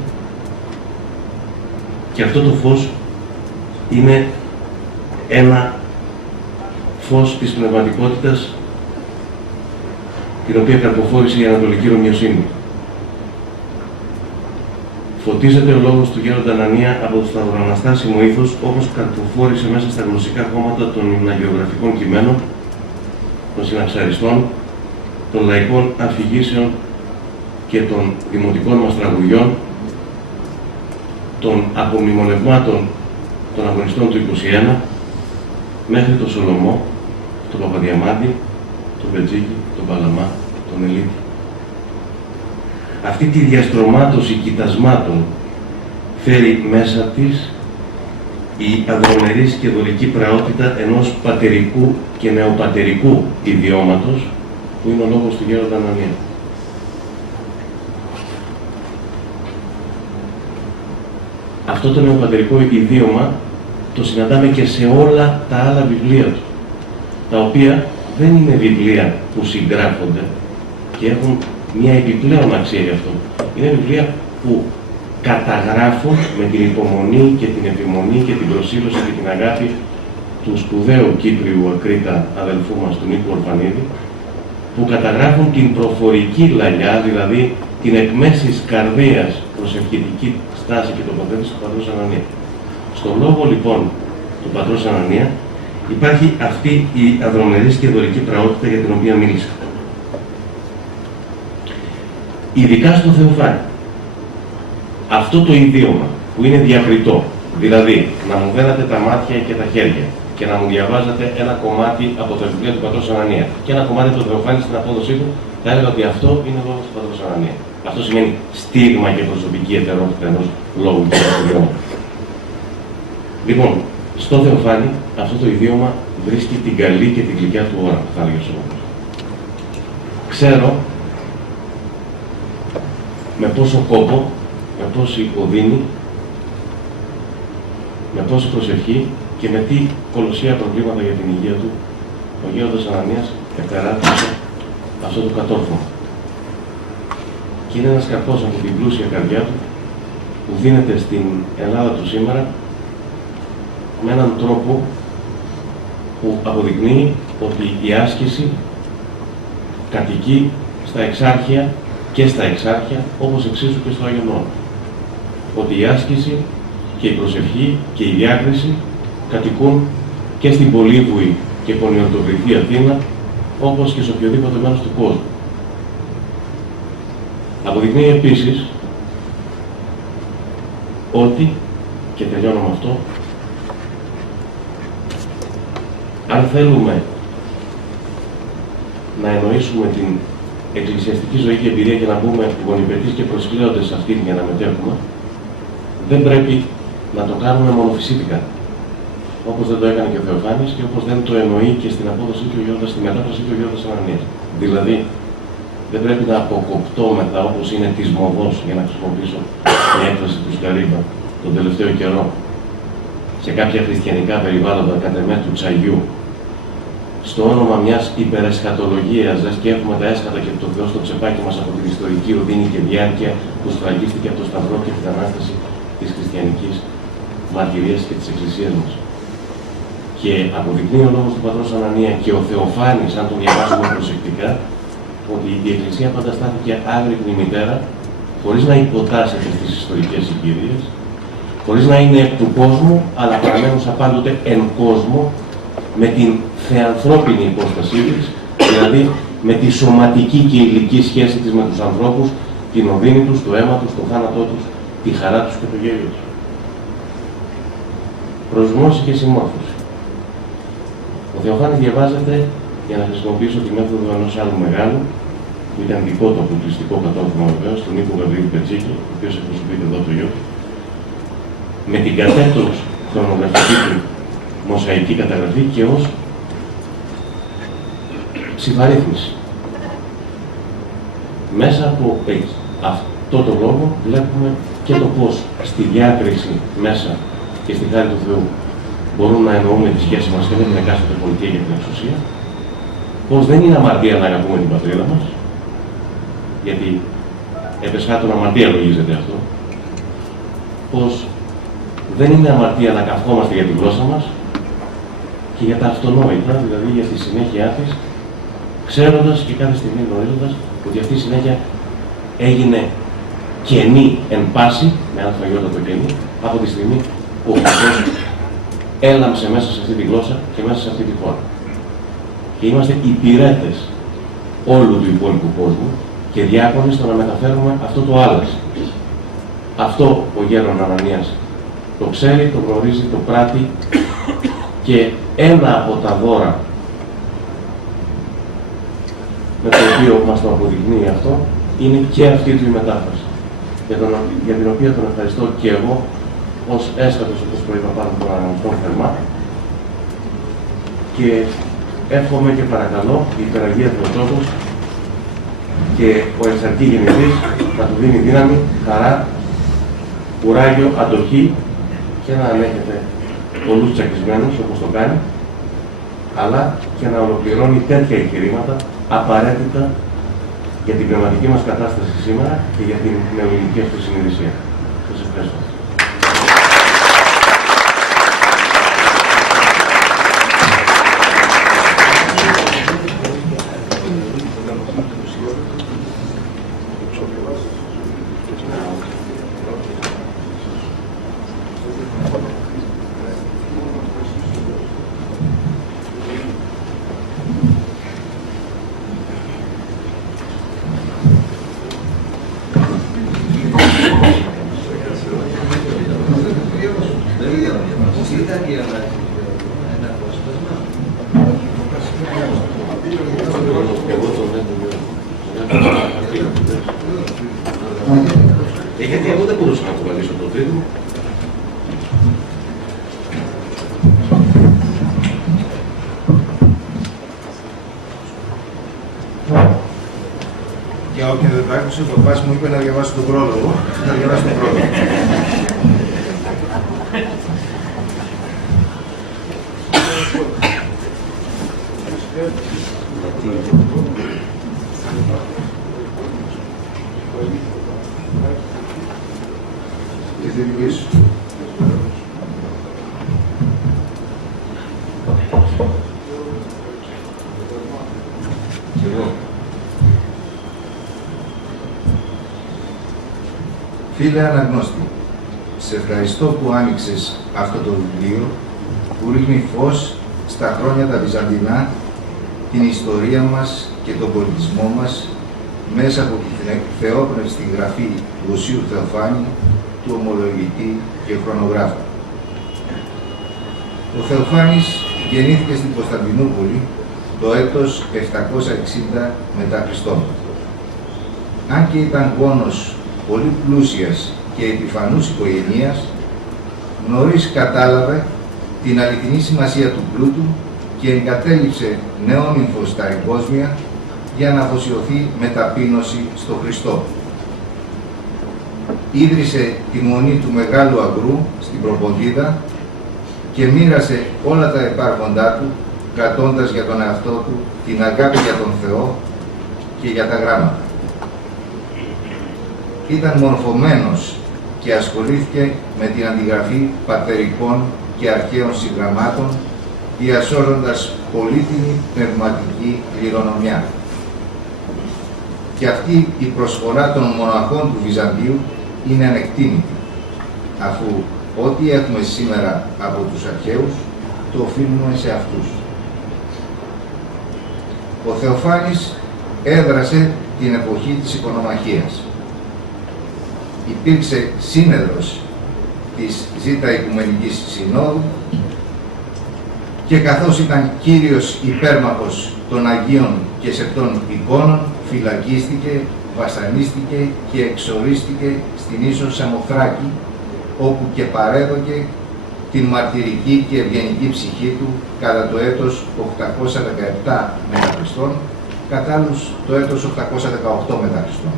και αυτό το φως είναι ένα φως της πνευματικότητας την οποία καρποφόρησε η Ανατολική Ρωμιοσύνη. Φωτίζεται ο λόγος του Γέροντα Ανανία από το σταυροαναστάσιμο ήθος, όπως καρποφόρησε μέσα στα γλωσσικά κόμματα των υμναγεωγραφικών κειμένων, των συναξαριστών, των λαϊκών αφηγήσεων και των δημοτικών μας τραγουδιών, των απομνημονευμάτων των αγωνιστών του 21, μέχρι τον Σολομό, τον Παπαδιαμάντη, τον Μπετζίκη, τον Παλαμά, τον Ελίτη. Αυτή τη διαστρωμάτωση κοιτασμάτων φέρει μέσα της η αδρομερής και δωρική πραότητα ενός πατερικού και νεοπατερικού ιδιώματος, που είναι ο λόγος του Γέροντα Ανανία. Αυτό το νεοπατερικό ιδίωμα το συναντάμε και σε όλα τα άλλα βιβλία του, τα οποία δεν είναι βιβλία που συγγράφονται και έχουν μια επιπλέον αξία γι' αυτό. Είναι βιβλία που καταγράφουν με την υπομονή και την επιμονή και την προσήλωση και την αγάπη του σπουδαίου Κύπριου ακρίτα αδελφού μας, του Νίκου Ορφανίδη, που καταγράφουν την προφορική λαγιά, δηλαδή την εκ μέσης καρδίας προσευχητική στάση και τοποθέτηση του πατρός Ανανία. Στον λόγο λοιπόν του πατρός Ανανία υπάρχει αυτή η αδρομερής και δωρική πραότητα για την οποία μίλησα. Ειδικά στο Θεοφάνη, αυτό το ιδίωμα που είναι διακριτό, δηλαδή να μου δένατε τα μάτια και τα χέρια και να μου διαβάζετε ένα κομμάτι από τα βιβλία του πατρός Ανανία και ένα κομμάτι του Θεοφάνη στην απόδοσή του, θα έλεγα ότι αυτό είναι ο λόγος του πατρός Ανανία. Αυτό σημαίνει στίγμα και προσωπική ετερότητα ενός λόγου και ιδιώματος. Λοιπόν, στο Θεοφάνη αυτό το ιδίωμα βρίσκει την καλή και την γλυκιά του ώρα, θα έλεγε ο Σολομός. Ξέρω με πόσο κόπο, με πόση οδύνη, με πόση προσευχή και με τι κολοσσία προβλήματα για την υγεία του ο Γέροντας Ανανίας επεράτησε αυτό το κατόρθωμα. Και είναι ένας καρπός από την πλούσια καρδιά του που δίνεται στην Ελλάδα του σήμερα με έναν τρόπο που αποδεικνύει ότι η άσκηση κατοικεί στα εξάρχεια και στα εξάρχεια, όπως εξίσου και στο Άγιον Όρος. Ότι η άσκηση και η προσευχή και η διάκριση κατοικούν και στην πολύβουη και πονιορτοβρυθή Αθήνα, όπως και σε οποιοδήποτε μέρος του κόσμου. Αποδεικνύει επίσης ότι, και τελειώνω με αυτό, αν θέλουμε να εννοήσουμε την εκκλησιαστική ζωή και εμπειρία και να μπούμε γονιπετής και προσκλέοντες σε αυτήν για να μετέχουμε, δεν πρέπει να το κάνουμε μονοφυσίτικα. όπως δεν το έκανε και ο Θεοφάνης και όπως δεν το εννοεί και στην απόδοση του Γιώργας, στη μετάφραση του Γιώργας Ανανίας. Δηλαδή, δεν πρέπει να αποκοπτώμεθα όπως είναι της μοδός, για να χρησιμοποιήσω την έκφραση του Σκαρίβα τον τελευταίο καιρό, σε κάποια χριστιανικά περιβάλλοντα κατά εμέ του τσαγιού, στο όνομα μιας υπερεσκατολογίας, και έχουμε τα έσκατα και το Θεό στο τσεπάκι μας από την ιστορική οδύνη και διάρκεια που σφραγίστηκε από το Σταυρό και την Ανάσταση της χριστιανικής μαρτυρίας και της Εκκλησίας μας. Και αποδεικνύει ο λόγος του πατρός Ανανία και ο Θεοφάνης, αν τον διαβάσουμε προσεκτικά, ότι η Εκκλησία πάντα στάθηκε άγρυπνη μητέρα, χωρίς να υποτάσσεται στις ιστορικές συγκυρίες, χωρίς να είναι του κόσμου, αλλά παραμένουσα πάντοτε εν κόσμο, με την θεανθρώπινη υπόστασή της, δηλαδή με τη σωματική και υλική σχέση της με τους ανθρώπους, την οδύνη τους, το αίμα τους, το θάνατό τους, τη χαρά τους και το γέλιο τους. Προσμόση και συμμόρφωση. Ο Θεοφάνης διαβάζεται, για να χρησιμοποιήσω τη μέθοδο ενός άλλου μεγάλου, που ήταν δικό του αποκλειστικό κατόρθωμα βεβαίως, τον Νίκο Γαβρίλη Πετσίκη, ο οποίος εκπροσωπείται εδώ το γιο του, με την κατέτος χρονογραφική του μοσαϊκή καταγραφή και ως συμφαρρύθμιση. Μέσα από αυτό το λόγο βλέπουμε και το πώς στη διάκριση μέσα και στη χάρη του Θεού μπορούμε να εννοούμε τη σχέση μας και με την εκάστοτε πολιτεία για την εξουσία, πως δεν είναι αμαρτία να αγαπούμε την πατρίδα μας, γιατί επεσχάτων αμαρτία λογίζεται αυτό, πως δεν είναι αμαρτία να καυχόμαστε για τη γλώσσα μας και για τα αυτονόητα, δηλαδή για τη συνέχεια της, ξέροντας και κάθε στιγμή γνωρίζοντας ότι αυτή η συνέχεια έγινε κενή εν πάση, με αλφαγιότατο κενή, από τη στιγμή που ο Χριστός έλαμψε μέσα σε αυτή τη γλώσσα και μέσα σε αυτή τη χώρα. Και είμαστε υπηρέτες όλου του υπόλοιπου κόσμου και διάκονες στο να μεταφέρουμε αυτό το άλλας. Αυτό ο γέρον Ανανίας το ξέρει, το γνωρίζει, το πράττει και ένα από τα δώρα με το οποίο μας το αποδεικνύει αυτό είναι και αυτή του η μετάφραση, για την οποία τον ευχαριστώ και εγώ ως έσκατος, όπως προείπα πάνω από τον αναγνωστό θερμά, και εύχομαι και παρακαλώ η υπεραγία Θεοτόκος και ο εξαρκή γεννητής να του δίνει δύναμη, χαρά, κουράγιο, αντοχή και να ανέχεται πολλούς τσακισμένους όπως το κάνει, αλλά και να ολοκληρώνει τέτοια εγχειρήματα απαραίτητα για την πνευματική μας κατάσταση σήμερα και για την νεοελληνική αυτοσυνειδησία. Σας ευχαριστώ. Γιατί εγώ δεν μπορούσα να κουβαλήσω το τρίτο. Για όποιον δεν το άκουσε, ο παπάς μου είπε να διαβάσω τον πρόλογο. Να διαβάσω τον πρόλογο. Τι θέλεις? Φίλε αναγνώστη, σε ευχαριστώ που άνοιξες αυτό το βιβλίο που ρίχνει φως στα χρόνια τα Βυζαντινά, την ιστορία μας και τον πολιτισμό μας μέσα από την θεόπνευστη γραφή του Οσίου Θεοφάνη, του ομολογητή και χρονογράφου. Ο Θεοφάνης γεννήθηκε στην Κωνσταντινούπολη το έτος 760 μετά Χριστόν. Αν και ήταν γόνος πολύ πλούσιας και επιφανούς οικογενείας, νωρίς κατάλαβε την αληθινή σημασία του πλούτου και εγκατέλειψε νέον ύφος στα εγκόσμια για να αφοσιωθεί με ταπείνωση στο Χριστό. Ίδρυσε τη Μονή του Μεγάλου Αγκρού στην Προποντίδα και μοίρασε όλα τα υπάρχοντά του, κρατώντας για τον εαυτό του την αγάπη για τον Θεό και για τα γράμματα. Ήταν μορφωμένος και ασχολήθηκε με την αντιγραφή πατερικών και αρχαίων συγγραμμάτων, διασώζοντας πολύτιμη πνευματική κληρονομιά. Και αυτή η προσφορά των μοναχών του Βυζαντίου είναι ανεκτήμητη, αφού ό,τι έχουμε σήμερα από τους αρχαίους, το οφείλουμε σε αυτούς. Ο Θεοφάνης έδρασε την εποχή της οικονομαχίας. Υπήρξε σύνεδρος της Ζήτα Οικουμενικής Συνόδου και καθώς ήταν κύριος υπέρμαχος των Αγίων και Σεπτών εικόνων, φυλακίστηκε, βασανίστηκε και εξορίστηκε στην ίσο Σαμοθράκη, όπου και παρέδωκε την μαρτυρική και ευγενική ψυχή του κατά το έτος 817 μετά Χριστόν, κατά άλλους το έτος 818 μετά Χριστόν.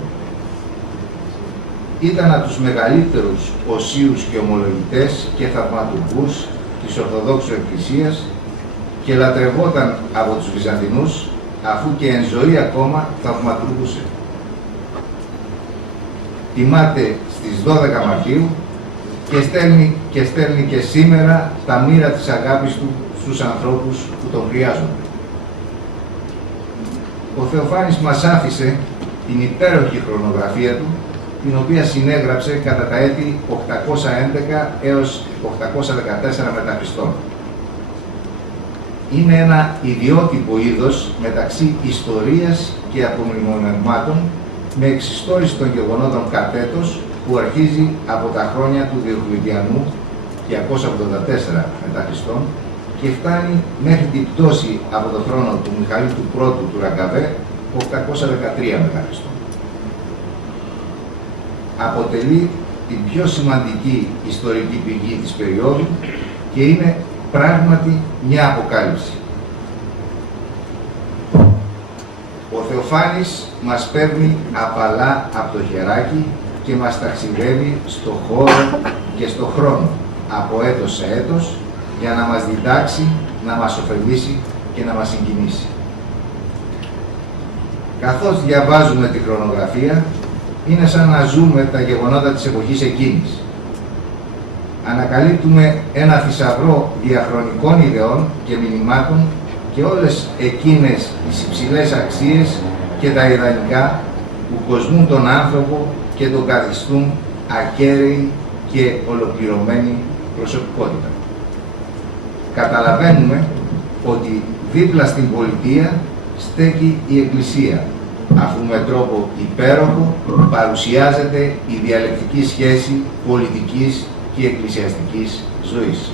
Ήταν από τους μεγαλύτερους οσίους και ομολογητές και θαυματουργούς της Ορθοδόξου Εκκλησίας και λατρευόταν από τους Βυζαντινούς, αφού και εν ζωή ακόμα θαυματουργούσε. Τιμάται στις 12 Μαρτίου και στέλνει και σήμερα τα μοίρα της αγάπης του στους ανθρώπους που τον χρειάζονται. Ο Θεοφάνης μας άφησε την υπέροχη χρονογραφία του, την οποία συνέγραψε κατά τα έτη 811 έως 814 μετά Χριστόν. Είναι ένα ιδιότυπο είδος μεταξύ ιστορίας και απομνημονευμάτων, με εξιστόρηση των γεγονότων κατ' έτος, που αρχίζει από τα χρόνια του Διοκλητιανού 284 μετά Χριστόν και φτάνει μέχρι την πτώση από τον χρόνο του Μιχαήλ του Πρώτου του Ραγκαβέ 813 μετά Χριστόν. Αποτελεί την πιο σημαντική ιστορική πηγή της περίοδου και είναι πράγματι μια αποκάλυψη. Ο Θεοφάνης μας παίρνει απαλά από το χεράκι και μας ταξιδεύει στο χώρο και στο χρόνο, από έτος σε έτος, για να μας διδάξει, να μας ωφελήσει και να μας συγκινήσει. Καθώς διαβάζουμε τη χρονογραφία, είναι σαν να ζούμε τα γεγονότα της εποχής εκείνης. Ανακαλύπτουμε ένα θησαυρό διαχρονικών ιδεών και μηνυμάτων και όλες εκείνες τις υψηλές αξίες και τα ιδανικά που κοσμούν τον άνθρωπο και τον καθιστούν ακέραιη και ολοκληρωμένη προσωπικότητα. Καταλαβαίνουμε ότι δίπλα στην πολιτεία στέκει η Εκκλησία, αφού με τρόπο υπέροχο παρουσιάζεται η διαλεκτική σχέση πολιτικής και εκκλησιαστικής ζωής.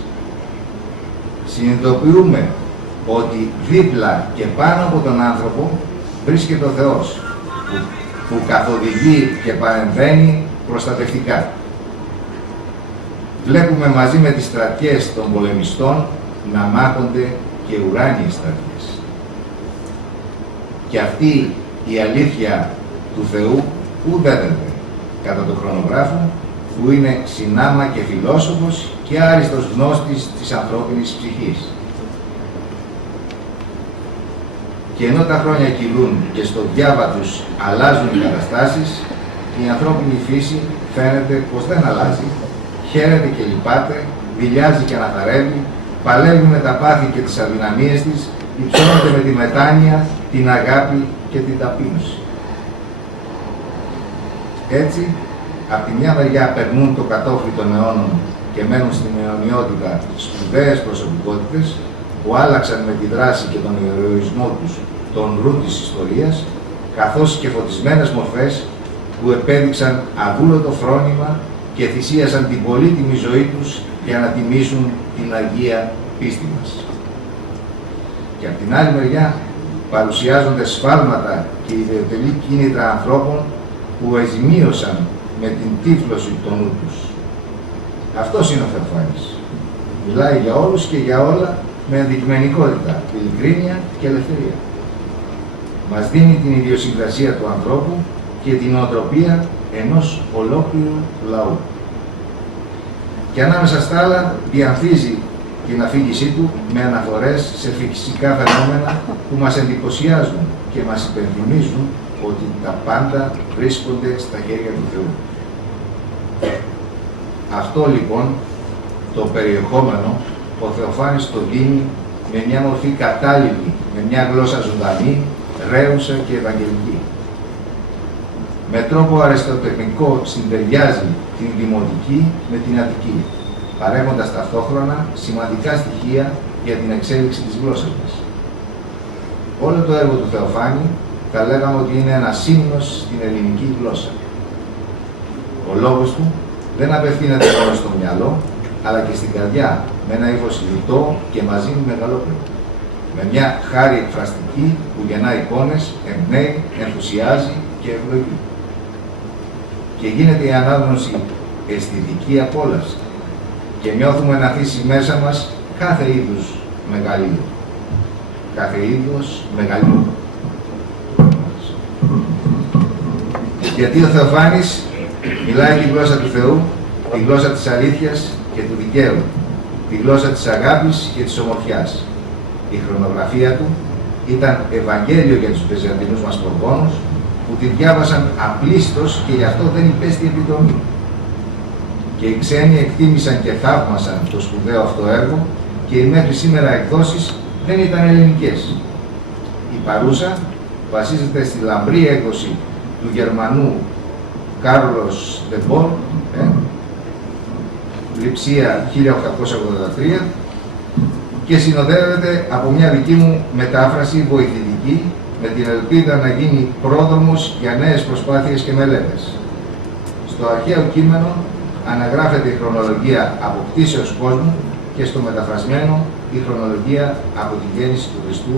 Συνειδητοποιούμε ότι δίπλα και πάνω από τον άνθρωπο βρίσκεται ο Θεός, που καθοδηγεί και παρεμβαίνει προστατευτικά. Βλέπουμε μαζί με τις στρατιές των πολεμιστών να μάχονται και ουράνιες στρατιές. Και αυτή η αλήθεια του Θεού που δέδεται κατά τον χρονογράφο, που είναι συνάμα και φιλόσοφος και άριστος γνώστης της ανθρώπινης ψυχής. Και ενώ τα χρόνια κυλούν και στο διάβα τους αλλάζουν οι καταστάσεις, η ανθρώπινη φύση φαίνεται πως δεν αλλάζει, χαίρεται και λυπάται, δειλιάζει και αναθαρεύει, παλεύει με τα πάθη και τις αδυναμίες της, υψώνεται με τη μετάνοια, την αγάπη και την ταπείνωση. Έτσι, από τη μια μεριά περνούν το κατόφλι των αιώνων και μένουν στην αιωνιότητα σπουδαίες προσωπικότητες που άλλαξαν με τη δράση και τον ηρωισμό τους τον ρου της ιστορίας, καθώς και φωτισμένες μορφές που επέδειξαν αγούλωτο φρόνημα και θυσίασαν την πολύτιμη ζωή τους για να τιμήσουν την Αγία πίστη μας. Και από την άλλη μεριά παρουσιάζονται σφάλματα και ιδεοτελή κίνητρα ανθρώπων που εζημίωσαν με την τύφλωση των νου τους. Αυτός είναι ο Θεοφάνης. Μιλάει για όλους και για όλα με αντικειμενικότητα, ειλικρίνεια και ελευθερία. Μας δίνει την ιδιοσυγκρασία του ανθρώπου και την νοοτροπία ενός ολόκληρου λαού. Και ανάμεσα στα άλλα διαμφίζει την αφήγησή του με αναφορές σε φυσικά φαινόμενα που μας εντυπωσιάζουν και μας υπενθυμίζουν ότι τα πάντα βρίσκονται στα χέρια του Θεού. Αυτό λοιπόν το περιεχόμενο ο Θεοφάνης το δίνει με μια μορφή κατάλληλη, με μια γλώσσα ζωντανή, ρέουσα και ευαγγελική. Με τρόπο αριστοτεχνικό συντεριάζει την δημοτική με την αττική, παρέχοντας ταυτόχρονα σημαντικά στοιχεία για την εξέλιξη της γλώσσας μας. Όλο το έργο του Θεοφάνη θα λέγαμε ότι είναι ένα ύμνος στην ελληνική γλώσσα. Ο λόγος του δεν απευθύνεται μόνο στο μυαλό, αλλά και στην καρδιά, με ένα ύφος λιτό και μαζί μεγαλόπρεπο. Με μια χάρη εκφραστική που γεννά εικόνες, εμπνέει, ενθουσιάζει και ευλογεί. Και γίνεται η ανάγνωση αισθητική απόλαυση και νιώθουμε να αφήσει μέσα μας κάθε είδους μεγαλείο. Κάθε είδους μεγαλείο. Γιατί ο Θεοφάνης μιλάει τη γλώσσα του Θεού, τη γλώσσα της αλήθειας και του δικαίου, τη γλώσσα της αγάπης και της ομορφιάς. Η χρονογραφία του ήταν Ευαγγέλιο για τους βυζαντινούς μας προγόνους, που τη διάβασαν απλίστως και γι' αυτό δεν υπέστη επιτομή. Και οι ξένοι εκτίμησαν και θαύμασαν το σπουδαίο αυτό έργο και οι μέχρι σήμερα εκδόσεις δεν ήταν ελληνικές. Η παρούσα βασίζεται στη λαμπρή έκδοση του Γερμανού Κάρλος Ντεμπόρ, Λειψία 1883, και συνοδεύεται από μια δική μου μετάφραση βοηθητική με την ελπίδα να γίνει πρόδρομος για νέες προσπάθειες και μελέτες. Στο αρχαίο κείμενο αναγράφεται η χρονολογία από κτήσεως κόσμου και στο μεταφρασμένο η χρονολογία από τη γέννηση του Χριστού,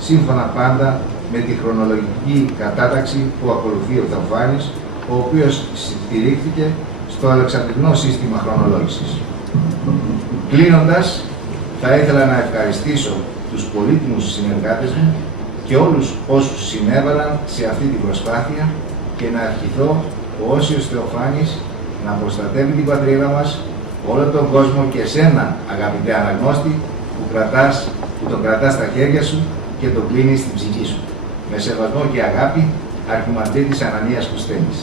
σύμφωνα πάντα με τη χρονολογική κατάταξη που ακολουθεί ο Θεοφάνης, ο οποίος στηρίχθηκε στο αλεξανδρινό σύστημα χρονολόγησης. Κλείνοντας, θα ήθελα να ευχαριστήσω τους πολύτιμους συνεργάτες μου και όλους όσους συνέβαλαν σε αυτή την προσπάθεια και να ευχηθώ ο Όσιος Θεοφάνης να προστατεύει την πατρίδα μας, όλο τον κόσμο και εσένα, αγαπητέ αναγνώστη, που τον κρατάς στα χέρια σου και τον κλείνεις στην ψυχή σου. Με σεβασμό και αγάπη, Αρχιμανδρίτης Ανανίας Κουστένης.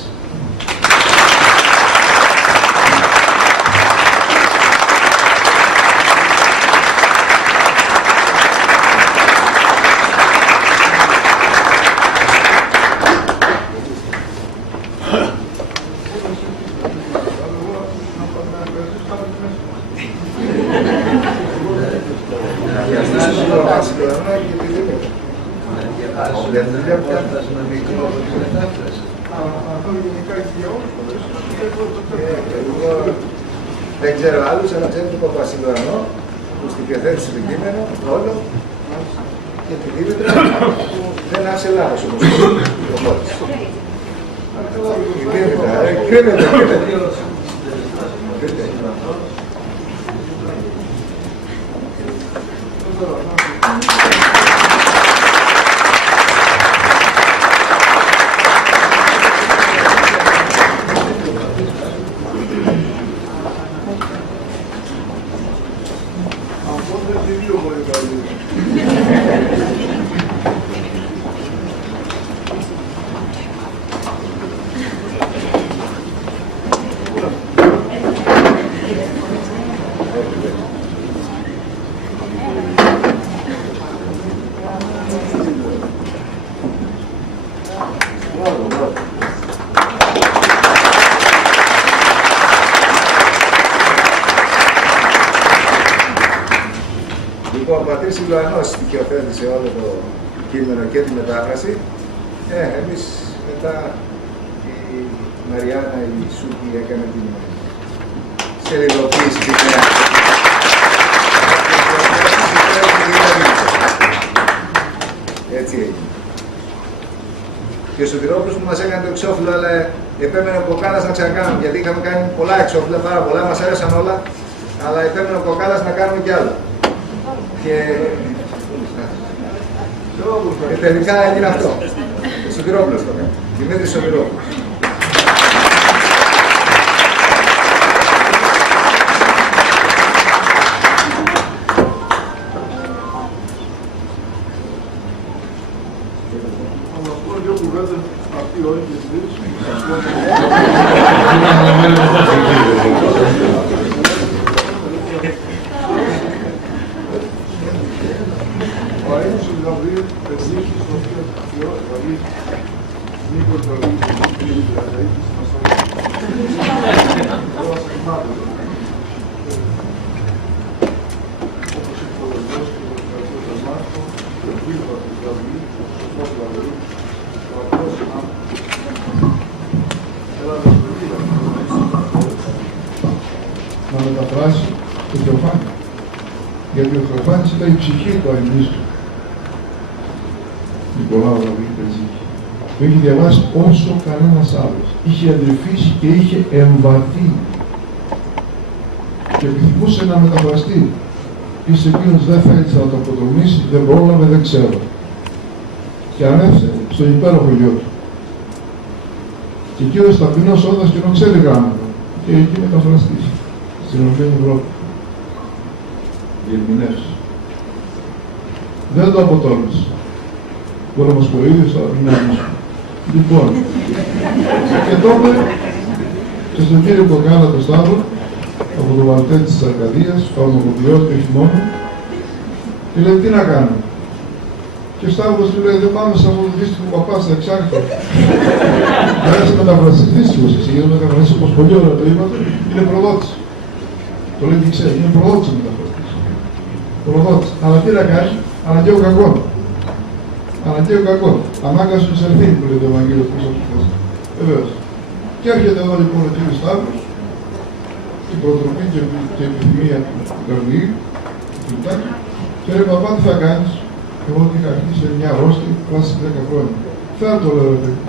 Δεν ξέρω άλλους, αλλά ξέρω τον Παπασιλουρανό που στην διαθέτηση του κείμενο όλο και τη Δήμητρα που δεν άφησε λάθος όμως το χώρις. Η Δήμητρα, κρύβεται. Λοιπόν, ο Πατρίς Ιλουανός στοιχειοθέτησε όλο το κείμενο και τη μετάφραση. Εμείς μετά η Μαριάννα η Σούκη έκανε την σελιδοποίηση της νέας. Έτσι έγινε. Και ο Σωτηρόπουλος που μας έκανε το εξώφυλλο, αλλά επέμενε ο Κοκάλας να ξανακάνουμε, γιατί είχαμε κάνει πολλά εξώφυλλα, πάρα πολλά, μας άρεσαν όλα. αλλά επέμενε ο Κοκάλας να κάνουμε κι άλλο. Και τελικά έγινε αυτό. Ο Σωτηρόπουλος το έκανε. Δημήτρης Σωτηρόπουλος. να μεταφράσει το Θεοφάνη. Γιατί ο Θεοφάνης ήταν η ψυχή του Αγγλίστου. Νικολάου Γαβρίλη Τερζίκη. Το είχε διαβάσει όσο κανένας άλλος. Είχε αντρυφήσει και είχε εμβαθεί. Και επιθυμούσε να μεταφραστεί. Εις εκείνος δεν θέλησε να το αποτομήσει, δεν πρόλαβε, δεν ξέρω. Και ανέφερε στον υπέροχο γιο του. Και εκείνος ταπεινός όντας και ξέρει γράμματα. Και εκεί μεταφραστής. Στην Ενωμένη Ευρώπη. Διερμηνεύσει. Δεν το αποτόλμησε. Μπορεί να μας πω ίδιος, αλλά μην άμεσο. Λοιπόν, και τότε και στον κύριο Κοκάλα το Σταύρο, από το Βαλτέτη της Αρκαδίας, φαρμακοποιός και όχι μόνο, και λέει τι να κάνω. Και ο Σταύρος του λέει δεν πάμε σαν αυτό το δύστιχο παπά στα Εξάρχεια. Και άρχισε να μεταφραστείς δύστιχος εσύ, γιατί μεταφραστείς όπως πολύ ωραία το είπατε, είναι προδότης. Το λέει και ξέρει, είναι προδότης ο μεταφραστής. Προδότης. Αλλά τι να κάνει, αναγκαίο κακό. Αναγκαίο κακό. Ανάγκασε του Σερφίνη που λέει το Ευαγγέλιο πίσω από το Θεό. Βεβαίως. Και έρχεται εδώ λοιπόν ο κύριος Σταύρος, την προτροπή και επιθυμία του Καρδιή, του Λουτάκη, και λέει παπά τι θα κάνεις. Εγώ ότι είχα αρχίσει μια αρρώστια, βάσει 10 χρόνια. Θα το λέω ρε παιδί.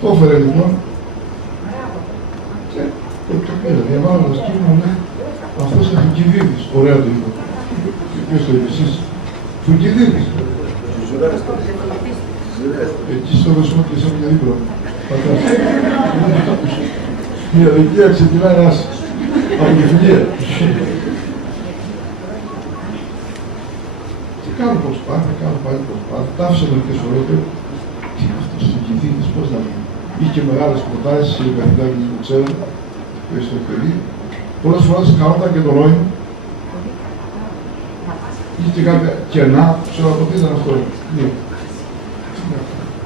Το έφερε λοιπόν. Και το πήρα, διαβάζοντας κείμενο λέει, αυτός είναι Φουκυδίδης. Ωραία το είπα. Και ποιος το είπε εσείς. Φουκυδίδης. Εκεί στο δεσμό και σε μια δίπλα. Η αδικία ξεκινάει άση. Από τη φιλία. Και κάνω προσπάθεια, κάνω πάλι προσπάθεια. Τα άφησα μερικές φορές και τι είναι αυτός ο Φουκυδίδης, πώς να μην. Είχε μεγάλες προτάσεις σε καθηγητάκες που ξέρω, στο παιδί. Πολλές φορές χαρόταν και το νόημα. Είχε και κάποια κενά, ξέρω από τι ήταν αυτό.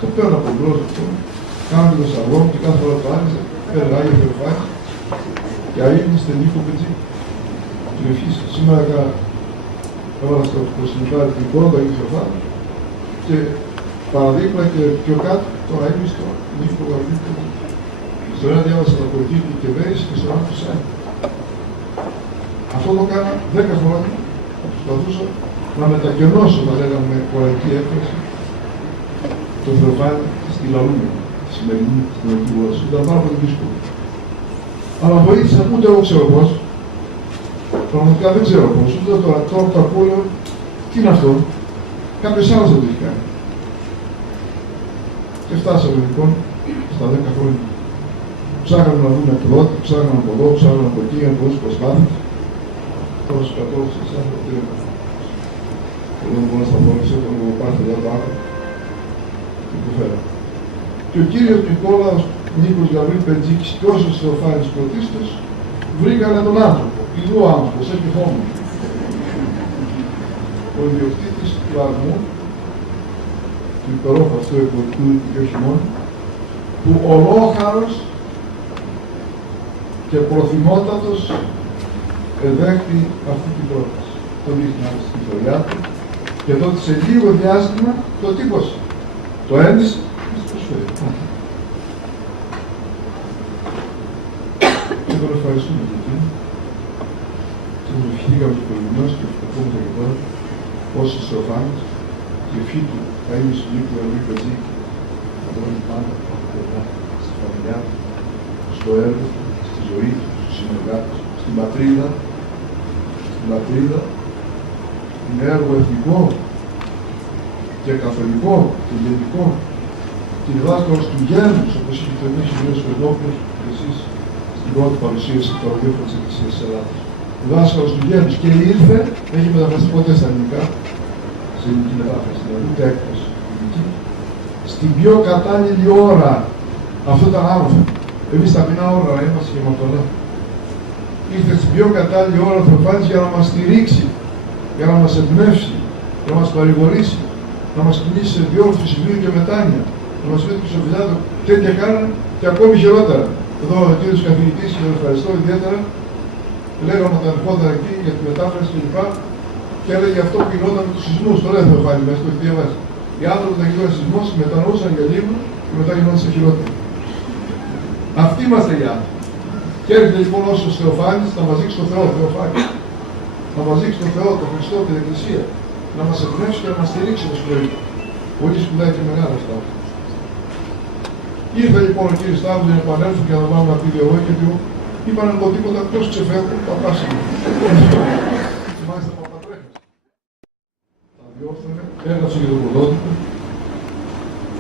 Το παίρνω από μπρος αυτό, κάνω και το σαυγό και κάθε φορά το άρεσε, πέρα Άγιο Θεοφάνη και αείμνη στην Νίκο Πετζή. Την ευχής. Σήμερα έβαλα στο προσυμμετάρι την εικόνα του Αγίου Θεοφάνη και παραδείγμα και πιο κάτω το αείμνηστο Νίκο Πετζή. Στο ένα διάβασα τα πολιτική του Κεβέρης και στο άλλο του Σάι. Αυτό το έκανα 10 χρόνια, προσπαθούσα να μετακενώσω, να λέγαμε με κοραϊκή έκφραση, το Θεοφάνη στη Λαούνια, τη σημερινή στην ελληνική γλώσσα. Ήταν πάρα πολύ δύσκολο. Αλλά βοήθησα, ούτε εγώ ξέρω πώς. Πραγματικά δεν ξέρω πώς. Ούτε τώρα που το ακούω, τι είναι αυτό. Κάποιος άλλος δεν το έχει κάνει. Και φτάσαμε λοιπόν στα 10 χρόνια. Ψάχναμε να δούμε από εδώ, ψάχναμε από εδώ, ψάχναμε από εκεί, από όσους προσπάθειες. Τώρα στους κατώβους σας έχω τρίμα. Εγώ δεν μπορώ να σταθώ, έχω λογοπάθει εδώ το άκρο. Και ο κύριος Νικόλαος Νίκος Γαβρίλη Πετζίκης και όσους Θεοφάνης πρωτίστως βρήκανε τον άνθρωπο, ειδού άνθρωπος, επιχόμενο. Ο ιδιοκτήτης του αρμού, του υπερόχου αυτού εκδοτικού και όχι μόνο, που ολόχαρος και προθυμότατος εδέχτη αυτή την πρόταση. Το δείχνει στην ιστορία του και τότε σε λίγο διάστημα το τύπωσε. Το έντυσε και στο προσφέρει. Και τον ευχαριστούμε για εκείνο. Και τον ευχηθήκαμε στους προηγουμένους και θα πούμε και τώρα όσοι Θεοφάνης και ευχή του θα είναι στον Νίκο Γαβρίλη Πετζίκη να τον είναι πάντα στη φαμιλιά του, στο έργο του, στη ζωή του, στους συνεργάτες, στην πατρίδα πατρίδα είναι έργο εθνικό και καθολικό και γενικό και διδάσκαλος του γένους, όπως είχε τονίσει ο κ. Σπερδόπουλος και εσείς στην πρώτη παρουσίαση του ραδιόφωνου της Εκκλησίας της Ελλάδας. Διδάσκαλος του γένους και ήρθε, δεν έχει μεταφραστεί ποτέ στα ελληνικά, σε ελληνική μετάφραση, δηλαδή ούτε έκδοση ελληνική, στην πιο κατάλληλη ώρα. Αυτό ήταν άρρωστο. Εμείς ταπεινά ώρα είμαστε και μαρτωλά. Ήρθε στην πιο κατάλληλη ώρα ο Θεοφάνης για να μας στηρίξει, για να μας εμπνεύσει, για να μας παρηγορήσει, να μας κινήσει σε διόρθωση σημείου και μετάνοια, να μας πει ότι στο Φιλάδο τέτοια κάνανε και ακόμη χειρότερα. Εδώ ο κύριος καθηγητής, και τον ευχαριστώ ιδιαίτερα, λέγαμε όταν ερχόταν εκεί για τη μετάφραση κλπ. Και έλεγε αυτό που γινόταν με τους σεισμούς. Το λέει ο Θεοφάνης μέσα, το έχει διαβάσει. Οι άνθρωποι όταν γινόταν σεισμός μετανοούσαν για λίγο και μετά γινόταν σε χειρότερο. Αυτοί είμαστε οι άνθρωποι. Και έρχεται λοιπόν όσο ο Θεοφάνης να μας δείξει τον Θεό, Θεοφάνης. Να μας δείξει τον Θεό, τον Χριστό, την Εκκλησία. Να μας εμπνεύσει και να μας στηρίξει το σπίτι. Πολύ σπουδαία και μεγάλα αυτά. Ήρθε λοιπόν ο κύριος Σταύρος να επανέλθουν και να βάλουμε αυτή τη διαδρομή και του είπαν από τίποτα ποιος ξεφεύγουν, παπάσαμε. Μάλιστα παπατρέχες. Τα διόρθωνε, έγραψε και το ποδότυπο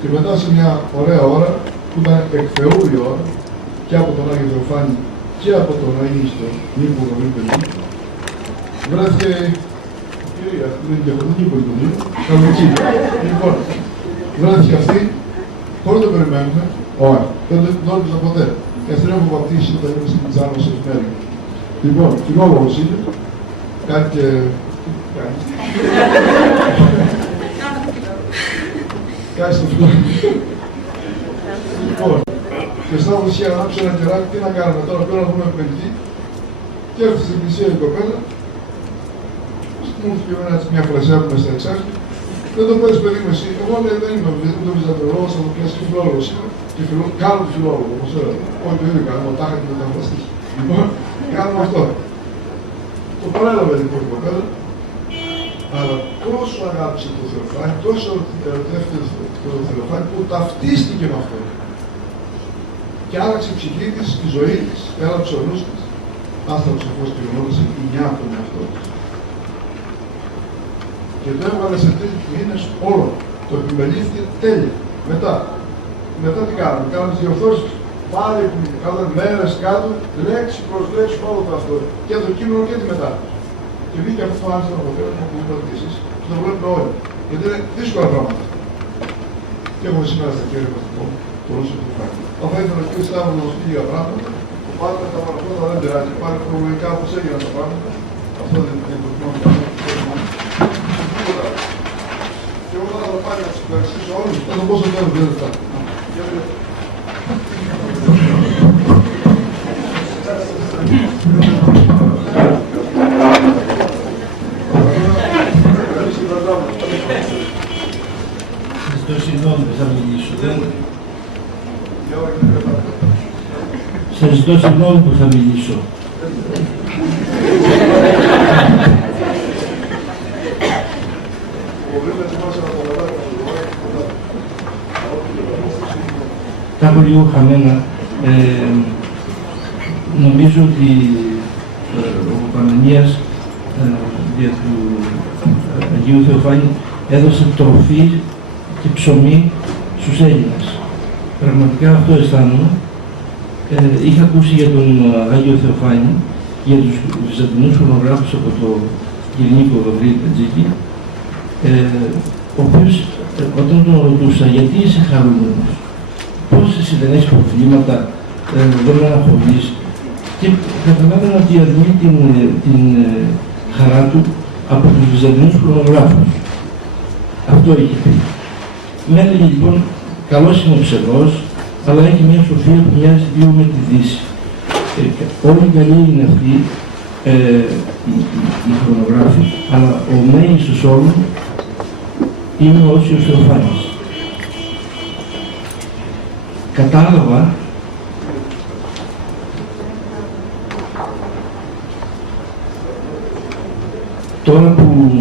και μετά σε μια ωραία ώρα που ήταν εκ Θεού η ώρα και από τον Άγιο Θεοφάνη και από τον Αΐστο Νίκο Γαβρίπελη βρέθηκε η κυρία, δεν είναι και από τον Νίκο Γαβρίπελη, Καλμική. Λοιπόν, βρέθηκε αυτή, χωρίς το περιμένουμε, όχι, δεν το όρμησα ποτέ. Και αυτή έχω βαπτίσει όταν ήμουν στην Τζάνα σε εφημερίδα. Λοιπόν, φιλόλογος είναι, κάτι και... Κάτι στο φιλόλογο. Λοιπόν, και Σταύρος είχε ανάψει ένα κεράκι, τι να κάνουμε τώρα, πέρα να δούμε παιδί. Και έρθει στην εκκλησία η κοπέλα, μου ήρθε μια φρασιά που μες στα εξάρχη. Δεν το πες παιδί μου εσύ, εγώ λέει δεν είμαι ούτε βυζαντρολόγος, θα το πιάσει και φιλόλογος είμαι. Και κάνω τη φιλόλογο, όπως έλεγα. Όχι το ίδιο κάνουμε, τάχα και μεταφραστής. Λοιπόν, κάνουμε αυτό. Το παρέλαβε λοιπόν η κοπέλα, αλλά τόσο αγάπησε το Θεοφάνη, τόσο ερωτεύτηκε το Θεοφάνη που ταυτίστηκε με αυτό. Και άλλαξε η ψυχή της, η ζωή της, έλαψε ο νους της. Άσταψε σαφώς και γνώρισε η νιά από τον εαυτό της. Και το έβγαλε σε 3 μήνες όλο. Το επιμελήθηκε τέλεια. Μετά τι κάναμε, κάναμε τις διορθώσεις. Πάλι που κάναμε μέρες κάτω, λέξη προς λέξη όλο το αυτό. Και το κείμενο και τη μετάφραση. Και βγήκε αυτό το άρθρο αποτέλεσμα που είπατε και εσείς. Και το βλέπουμε όλοι. Γιατί είναι δύσκολα πράγματα. Και έχουμε σήμερα στα χέρια μας λοιπόν, πολλούς επιφάνει. Αν θα ήθελα και ο Σταύρος να μας πει για πράγματα, ο Πάτρας τα παραπάνω δεν πειράζει. Πάλι προλογικά όπως έγιναν τα πράγματα. Αυτό δεν είναι το κοινό. Και εγώ θα πάρει να τους ευχαριστήσω όλους. Θα το πω στο τέλος, δεν λεπτά. Ζητώ συγγνώμη που θα μιλήσω, δεν. Σας ζητώ συγγνώμη που θα μιλήσω. Τα έχω λίγο χαμένα. Νομίζω ότι ο Παναγίας για του Αγίου Θεοφάνη έδωσε τροφή και ψωμί στους Έλληνες. Πραγματικά αυτό αισθάνομαι. Είχα ακούσει για τον Άγιο Θεοφάνη, για τους βυζαντινούς χρονογράφους από το Νίκο Γαβρίπελη, ο οποίος όταν τον ρωτούσα γιατί είσαι χαρούμενος, πώς εσύ δεν έχεις προβλήματα, δεν με αναχωρείς, και καταλάβαινα ότι αρνεί την χαρά του από τους βυζαντινούς χρονογράφους. Αυτό είχε πει. Με έλεγε λοιπόν, καλός είναι ο ψευδός, αλλά έχει μια σοφία που μοιάζει λίγο με τη Δύση. Όλοι καλοί είναι αυτοί οι χρονογράφοι, αλλά ο μέγιστος όλων είναι ο Όσιος Θεοφάνης. Κατάλαβα τώρα που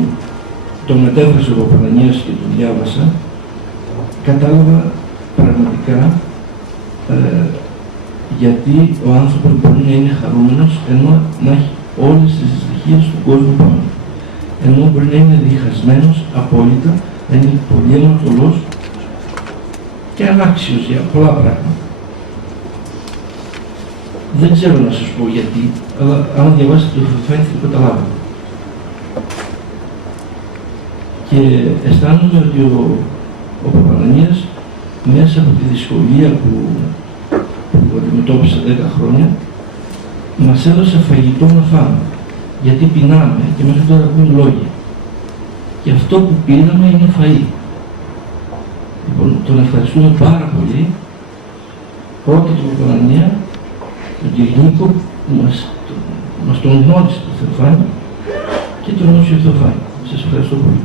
τον μετέφρασε ο Παναγίας και τον διάβασα, κατάλαβα πραγματικά γιατί ο άνθρωπος μπορεί να είναι χαρούμενος ενώ να έχει όλες τις ευτυχία στον κόσμο πάνω. Ενώ μπορεί να είναι διχασμένος απόλυτα, να είναι πολύ αμαρτωλός και ανάξιος για πολλά πράγματα. Δεν ξέρω να σας πω γιατί, αλλά αν διαβάσετε το Θεοφάνη θα το καταλάβετε. Και αισθάνομαι ότι ο Παπανανίας, μέσα από τη δυσκολία που αντιμετώπισε 10 χρόνια, μας έδωσε φαγητό να φάμε. Γιατί πεινάμε και μέχρι τώρα ακούμε λόγια. Και αυτό που πήραμε είναι φαΐ. Λοιπόν, τον ευχαριστούμε πάρα πολύ. Πρώτα τον Παπανανία, τον Κυρινίκο που μας τον γνώρισε το Θεοφάνη και τον Όσιο Θεοφάνη. Σας ευχαριστώ πολύ.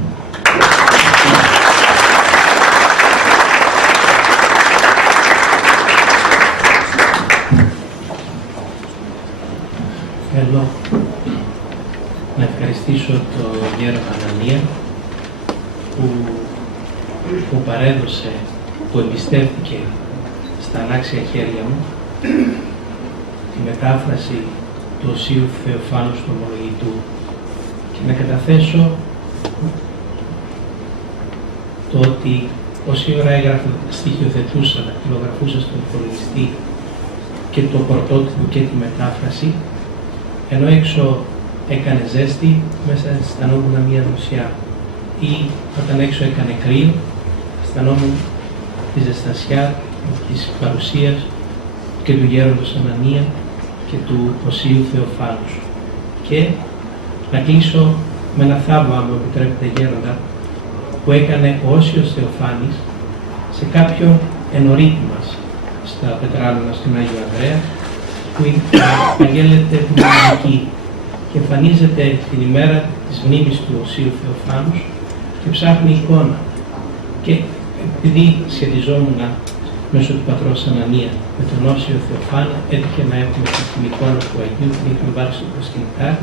Θέλω να ευχαριστήσω τον Γέροντα Ανανία που παρέδωσε, που εμπιστεύτηκε στα ανάξια χέρια μου τη μετάφραση του Οσίου Θεοφάνου του Ομολογητού και να καταθέσω το ότι όση ώρα έγραφε, στοιχειοθετούσα, δακτυλογραφούσα στον υπολογιστή και το πρωτότυπο και τη μετάφραση, ενώ έξω έκανε ζέστη, μέσα αισθανόμουν μια δροσιά. Ή όταν έξω έκανε κρύο, αισθανόμουν τη ζεστασιά της παρουσίας και του Γέροντος Ανανία και του Οσίου Θεοφάνους. Και να κλείσω με ένα θαύμα, αν μου επιτρέπετε, Γέροντα, που έκανε ο Όσιος Θεοφάνης σε κάποιον ενωρίτη μας στα Πετράλωνα στον Άγιο Ανδρέα, που αγγέλλεται την Αγγελική και εμφανίζεται την ημέρα της μνήμης του Οσίου Θεοφάνους και ψάχνει εικόνα. Και επειδή σχετιζόμουν μέσω του πατρός Ανανία με τον Όσιο Θεοφάνο, έτυχε να έχουμε την εικόνα του Αγίου, την είχαμε βάλει στο προσκυνητάρι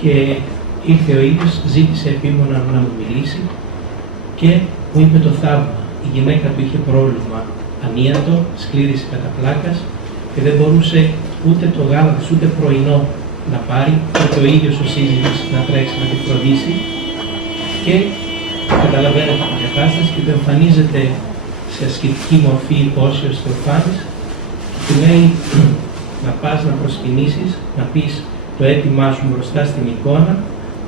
και ήρθε ο ίδιος, ζήτησε επίμονα να μου μιλήσει και μου είπε το θαύμα. Η γυναίκα του είχε πρόβλημα ανίατο, σκλήρηση κατά πλάκας και δεν μπορούσε ούτε το γάλα της ούτε πρωινό να πάρει, ούτε ο ίδιος ο σύζυγος να τρέξει να τη φροντίσει και καταλαβαίνετε την κατάσταση και το εμφανίζεται σε ασκητική μορφή ο Όσιος Θεοφάνης και του λέει να πας να προσκυνήσεις, να πεις το αίτημά σου μπροστά στην εικόνα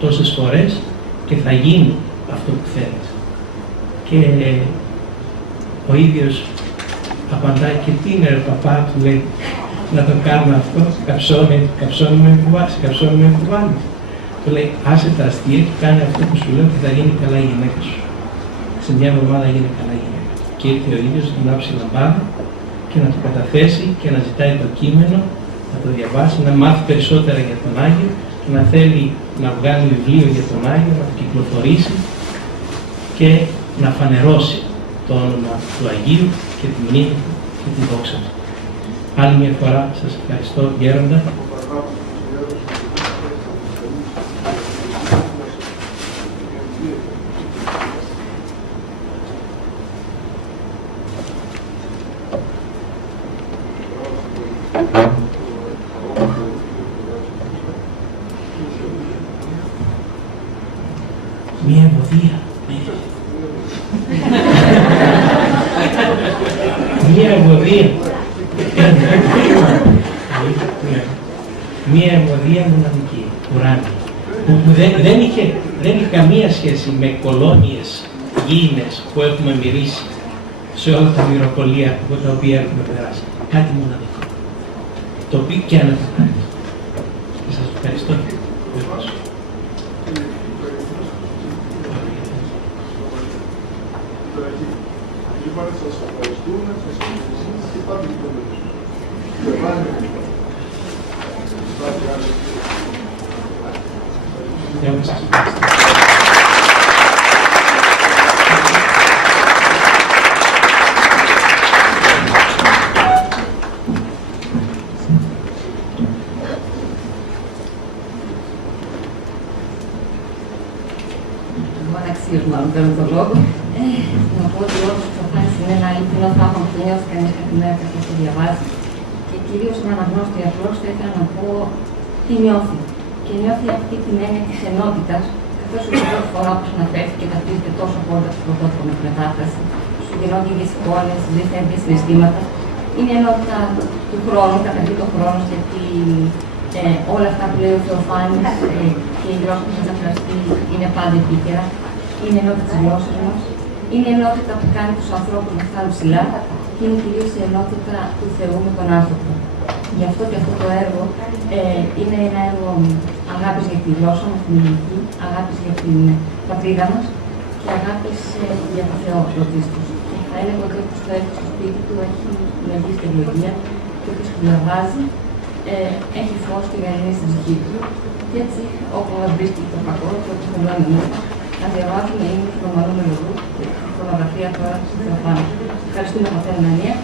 τόσες φορές και θα γίνει αυτό που θέλεις. Και ο ίδιος απαντάει και τι είναι ρε παπά, του λέει, να το κάνουμε αυτό, καψώνει με κουβάνεις. Του λέει, άσε τα αστεία και κάνε αυτό που σου λέω και θα γίνει καλά η γυναίκα σου. Σε μια εβδομάδα γίνει καλά η γυναίκα. Και ήρθε ο ίδιος να ανάψει λαμπάδα και να το καταθέσει και να ζητάει το κείμενο, να το διαβάσει, να μάθει περισσότερα για τον Άγιο και να θέλει να βγάλει βιβλίο για τον Άγιο, να το κυκλοφορήσει και να φανερώσει το όνομα του Αγίου και τη μνήμη του και τη δόξα του. Άλλη μια φορά σας ευχαριστώ, Γέροντα. Μια ευωδία. Μια ευωδία. Μια ευωδία μοναδική, ουράνια, που δεν είχε καμία σχέση με κολόνιες γήινες που έχουμε μυρίσει σε όλα τα μυροπολία από τα οποία έχουμε περάσει. Κάτι μοναδικό, το οποίο και αναπτύσσεται. Και σας ευχαριστώ. Σας ευχαριστούμε, σας ευχαριστούμε και πάτε και μάλλον παίρνω τον λόγο. Να πω ότι όντως ο Θεοφάνης είναι ένα αληθινό θαύμα που νιώθει κανείς κάθε μέρα καθώς το διαβάζει. Και κυρίως με αναγνώστη απλώς θα ήθελα να πω τι νιώθει. και νιώθει αυτή την έννοια της ενότητας, καθώς η πρώτη φορά που αναφέρθηκε ταυτίζεται τόσο πόντα στο πρωτότυπο με τη μετάφραση, σου γινόνται ίδιες εικόνες, ίδιες συναισθήματα. Είναι η ενότητα του χρόνου, καταρχήν το χρόνο, γιατί όλα αυτά που λέει ο Θεοφάνης και η γλώσσα που θα μεταφραστεί είναι πάντα επίκαιρα. Είναι η ενότητα της γλώσσας μας. Είναι η ενότητα που κάνει τους ανθρώπους να φτάνουν ψηλά και είναι κυρίως η ενότητα του Θεού με τον άνθρωπο. Γι' αυτό και αυτό το έργο είναι ένα έργο αγάπης για τη γλώσσα μας, την ελληνική, αγάπης για την πατρίδα μας και αγάπης για τον Θεό πρωτίστως. Και θα έλεγα ότι όπως το έχει στο σπίτι του, έχει μεγαλύτερη τεχνολογία και όποιος που διαβάζει έχει φως και γαλήνη στην ψυχή του. Και έτσι, όπου μας βρίσκει το κακό, και όπως μιλάμε εμείς, να διαβάζουμε είναι το Ρωμανό Μελωδού και τη φωτογραφία τώρα του Θεοφάνου. Ευχαριστούμε Πατέρα Ανανία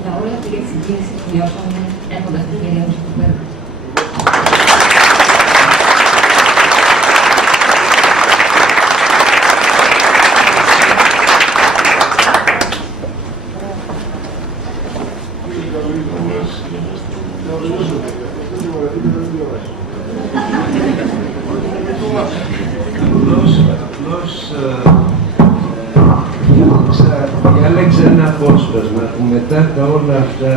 για όλα και για τη συγκίνηση που νιώσαμε έχοντας την ευκαιρία μας στο έργο. Διάλεξα ένα απόσπασμα που μετά τα όλα αυτά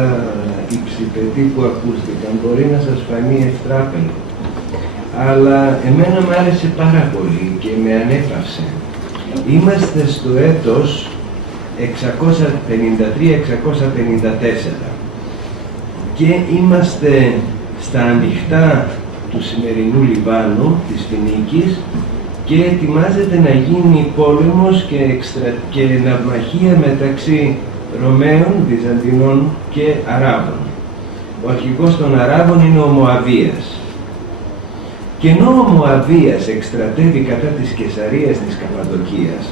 οι ψηφετοί που ακούστηκαν μπορεί να σας φανεί ευτράπελο. Αλλά εμένα μου άρεσε πάρα πολύ και με ανέπαυσε. Είμαστε στο έτος 653-654 και είμαστε στα ανοιχτά του σημερινού Λιβάνου, της Φινίκης, και ετοιμάζεται να γίνει πόλεμος και ναυμαχία μεταξύ Ρωμαίων, Βυζαντινών και Αράβων. Ο αρχηγός των Αράβων είναι ο Μωαβίας. Και ενώ ο Μωαβίας εκστρατεύει κατά της Καισαρίας της Καπαδοκίας,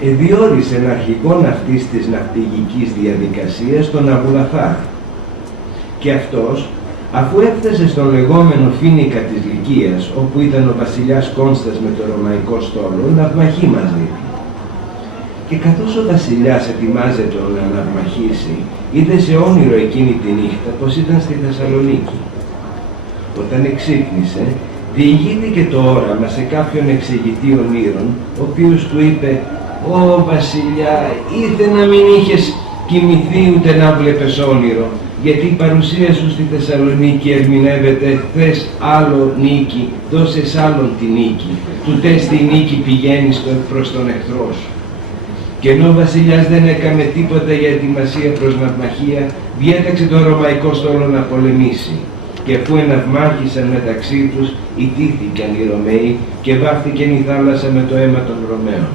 διόρισε ένα αρχηγόν αυτής της ναυπηγικής διαδικασίας, τον Αβουλαθάρ. Και αυτός, αφού έφτασε στον λεγόμενο Φίνικα της Λυκίας, όπου ήταν ο βασιλιάς Κόνστας με το ρωμαϊκό στόλο, ναυμαχεί μαζί του. Και καθώς ο βασιλιάς ετοιμάζεται να ναυμαχήσει, είδε σε όνειρο εκείνη τη νύχτα πως ήταν στη Θεσσαλονίκη. Όταν εξύπνησε, διηγήθηκε το όραμα σε κάποιον εξηγητή ονείρων, ο οποίος του είπε «Ω βασιλιά, ήρθε να μην είχες κοιμηθεί ούτε να βλέπεις όνειρο, γιατί η παρουσία σου στη Θεσσαλονίκη ερμηνεύεται θες άλλο νίκη, δώσες άλλον τη νίκη, του τες τη νίκη πηγαίνεις προς τον εχθρό σου». Και ενώ ο βασιλιάς δεν έκανε τίποτα για ετοιμασία προς ναυμαχία, διέταξε το ρωμαϊκό στόλο να πολεμήσει. Και αφού εναυμάχησαν μεταξύ τους, ιτήθηκαν οι Ρωμαίοι και βάφτηκαν η θάλασσα με το αίμα των Ρωμαίων.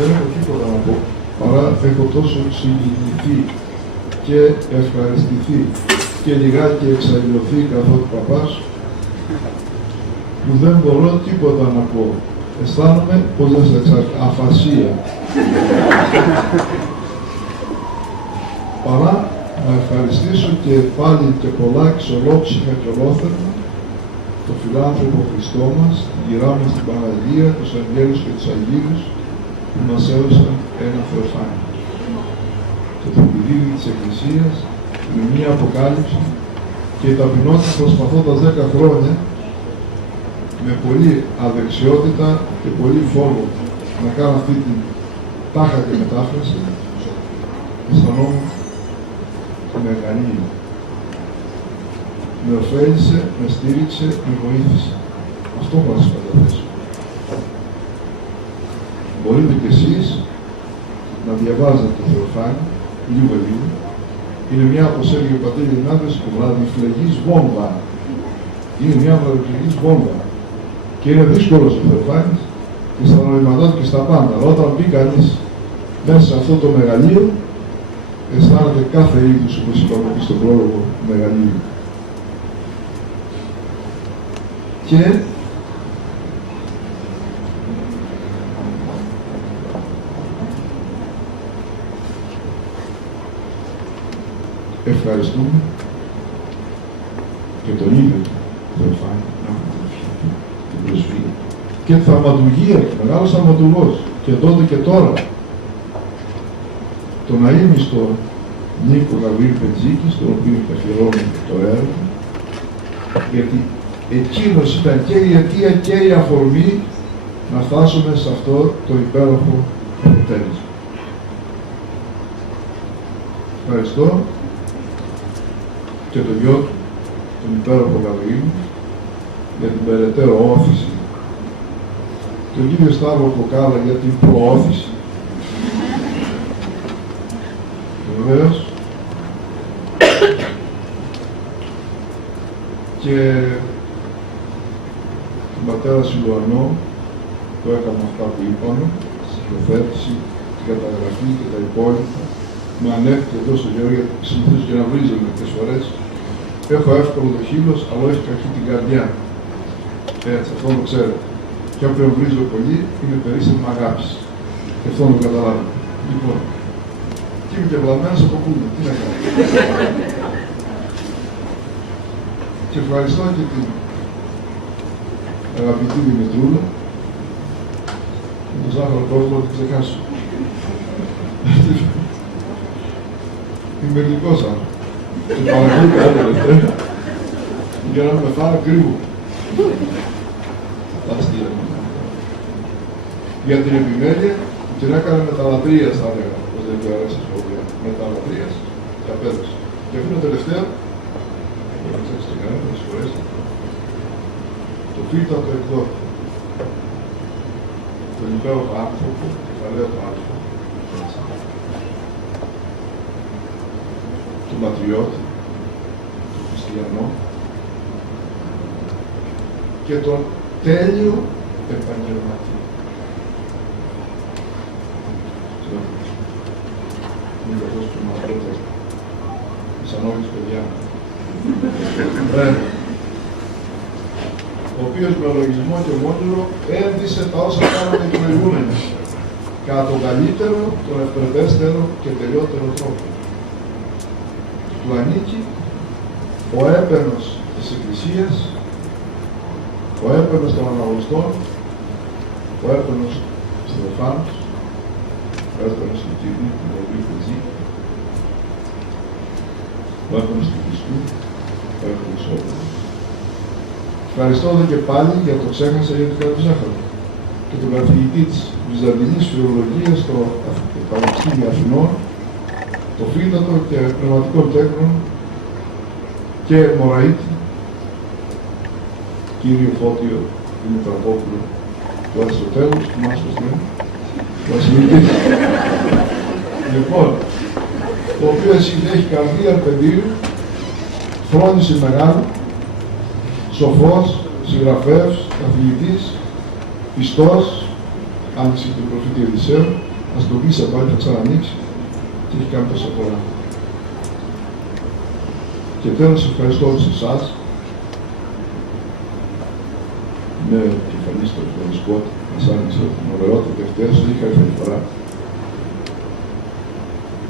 Δεν έχω τίποτα να πω, παρά έχω τόσο συγκινηθεί και ευχαριστηθεί και λιγάκι εξαλληλωθεί καθότι παπάς, που δεν μπορώ τίποτα να πω. Αισθάνομαι πως δεν σε αφασία. Παρά να ευχαριστήσω και πάλι και πολλά ολόψυχα και ολόθερμα το φιλάνθρωπο Χριστό μας, τη γυρά μας την Παναγία, τους Αγγέλους και τους Αγίους, που μας έδωσαν ένα Θεοφάνη. Το θεπιδίδι της Εκκλησίας με μία αποκάλυψη και η ταπεινότητα προσπαθώντας 10 χρόνια με πολλή αδεξιότητα και πολύ φόβο να κάνω αυτή την τάχατη μετάφραση, αισθανόμουν τη μεγάλη. Με ωφέλησε, με στήριξε, με βοήθησε. Αυτό έχω να σας καταθέσω. Μπορείτε κι εσείς να διαβάζετε το Θεοφάνη, λίγο. Είναι μια, όπως έλεγε ο πατήρ Ινάδης, βραδιφλεγής βόμβα. Είναι μια βραδιφλεγής βόμβα. Και είναι δύσκολος ο Θεοφάνης και στα νοηματά του και στα πάντα. Αλλά όταν μπει κανείς μέσα σε αυτό το μεγαλείο, αισθάνεται κάθε είδους, όπως είπαμε και στον πρόλογο, μεγαλείο. Και ευχαριστούμε και τον ίδιο Θεοφάνη, την προσφύγη. Και τη θαυματουργία, μεγάλος θαυματουργός, και τότε και τώρα, τον αείμιστο Νίκο Γαβρίλη Πετζίκη, στον οποίο αφιερώνει το έργο, γιατί εκείνος ήταν και η αιτία και η αφορμή να φτάσουμε σε αυτό το υπέροχο αποτέλεσμα. Ευχαριστώ και τον γιο του, τον υπέροχο Γαβρίλη, για την περαιτέρω όθηση, τον κύριο Σταύρο Κοκάλα για την προώθηση, βεβαίως, και τον πατέρα Σιλουανό που έκανε αυτά που είπαμε, στη στοιχειοθέτηση, την καταγραφή και τα υπόλοιπα. Με ανέφερε εδώ στο Γεώργιο, γιατί συνηθίζω και να βρίζω μερικές φορές. Έχω εύκολο το χείλος, αλλά όχι κακή την καρδιά. Έτσι, αυτό το ξέρετε. Και όποιον βρίζω πολύ, είναι περίσσευμα αγάπης. Και αυτό το καταλάβετε. Λοιπόν, και είμαι και βλαμμένος από κούλο. Τι να κάνω. Και ευχαριστώ και την αγαπητή Δημητρούλα. Με τον Ζάχαρο κόσμο να την ξεχάσω. Είμαι γλυκός άνθρωπος. Και παρακολουθώ τελευταία. Για να με φάνε κρύβο. Τα αστεία. Για την επιμέλεια που την έκανε με τα λατρείας, θα έλεγα, όπως δεν του αρέσει στο βιβλίο. Με τα λατρείας και απέδωσε. Και αυτό είναι τελευταίο. Δεν ξέρεις τι κάνει, πολλές φορές. Το φύτατο εκδότη. Τον υπέροχο άνθρωπο, κεφαλαίο του άνθρωπο. Τον πατριώτη, τον χριστιανό και τον τέλειο επαγγελματία. Είναι αυτός που μας πρώτα, σαν όλοι τους παιδιά. Ο οποίος με λογισμό και μόνιρο ένδυσε τα όσα κάνανε οι προηγούμενοι κατά τον καλύτερο, τον ευπρεπέστερο και τελειότερο τρόπο. Του ανήκει ο έπαινος της Εκκλησίας, ο έπαινος των αναγνωστών, ο έπαινος της Θεοφάνους, ο έπαινος του Κυρίου, του Γαβρίλη Πετζίκη, ο έπαινος του Χριστού, ο έπαινος όπλου. Ευχαριστώ εδώ και πάλι για το ξέχασα για τον Καρό Ζάχαρο και τον καθηγητή της Βυζαντινής Φιλολογίας στο Πανεπιστήμιο Αθηνών, το φύτατο και πνευματικό τέκνο και Μωραήτη, κύριο Φώτιο Δημητραπόπουλο, του Αριστοτέλους, του Μάσος Λένου, του Βασιλικής. Λοιπόν, το οποίο έχει καρδία παιδίου, φρόνηση μεγάλη, σοφός, συγγραφέας, καθηγητής, πιστός, άνοιξε την προφήτη Ελισέου, ας το πεις από άλλη θα ξανανοίξει και έχει κάνει τόσα πολλά. Και τέλος ευχαριστώ όλους εσάς, με κεφαλή στο Σκότ, μας άνοιξε την ωραιότητα ευτέρας, είχα έρθει άλλη φορά,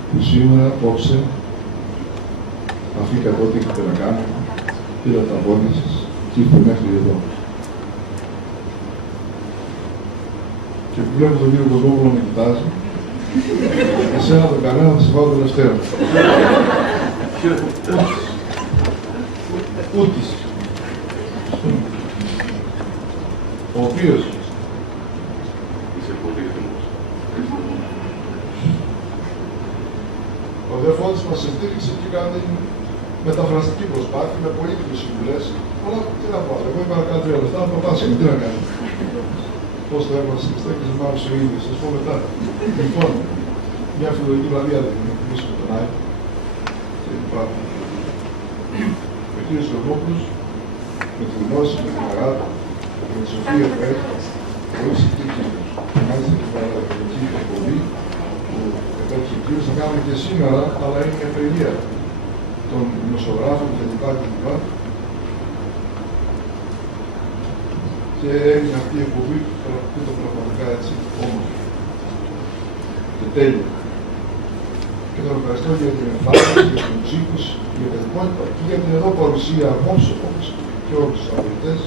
που σήμερα, απόψε, αφήκατε ό,τι είχατε να κάνετε, πήρα τα πόδια σας και ήρθε μέχρι εδώ. Και που βλέπω τον κύριο Κοσμόπουλο να κοιτάζει, εσένα τον κανένα θα σε βάλω τελευταίο. Ούτης. Ο οποίος ο αδερφός μας στήριξε και κάνει μεταφραστική προσπάθεια με πολύτιμες συμβουλές. Αλλά τι να πω, εγώ είπα να κάνω 3 λεπτά, να προτάσουμε, τι να κάνω. Πώς το έβαλα στην στέκη, μ' άρεσε ο ίδιος, σας πω μετά. Λοιπόν, μια φιλολογική βραδιά δεν είναι, πίσω με τον Άγιο. Και υπάρχει. Ο κύριος Λογόπουλος, με τη γνώση, με την αγάπη, με τη σοφία που έχει, χωρίς και κύριος. Μάλιστα και παραδειγματική εκπομπή, που επέτυχε ο κύριος, θα κάνουμε και σήμερα, αλλά είναι μια απεργία των δημοσιογράφων κλπ. Και έγινε αυτή η εκπομπή που ήταν πραγματικά έτσι όμορφη και τέλεια. και τον ευχαριστώ για την εμφάνιση, για την ψήφους, για τα υπόλοιπα και για την εδώ παρουσία απόψε, όπως και όλους τους αγωγητές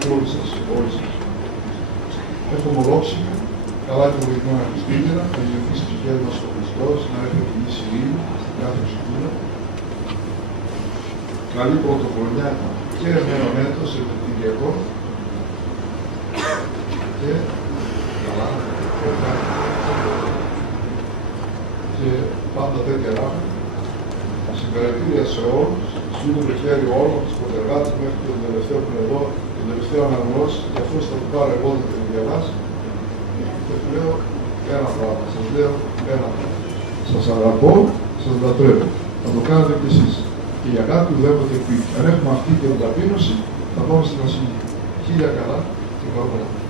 και όλους σας. Εύχομαι ολόψυχα, καλά και βοηθημένα Χριστούγεννα, να γεννηθεί στις ψυχές μας ο Χριστός, να έρθει την ίση ειρήνη στην κάθε ψυχούλα. Καλή πρωτοχρονιά και νέο έτος, Ευρωτηριακό. Και καλά, ωραία. Και πάντα τέτοια ράβη. Συγχαρητήρια σε όλους, σφίγγω το χέρι όλων, τους πρωτεργάτες μέχρι και τον τελευταίο που είναι εδώ, τον τελευταίο αναγνώσει, και αυτός θα το πάρω εγώ να τον διαβάσει. Και του λέω ένα πράγμα, σας λέω ένα πράγμα. Σας αγαπώ, σας λατρεύω. Θα το κάνετε κι εσείς. Και η αγάπη ουδέποτε εκπίπτει. Αν έχουμε αυτή και την ταπείνωση, θα πάμε στην ασύλλη. Χίλια καλά και καλό βράδυ.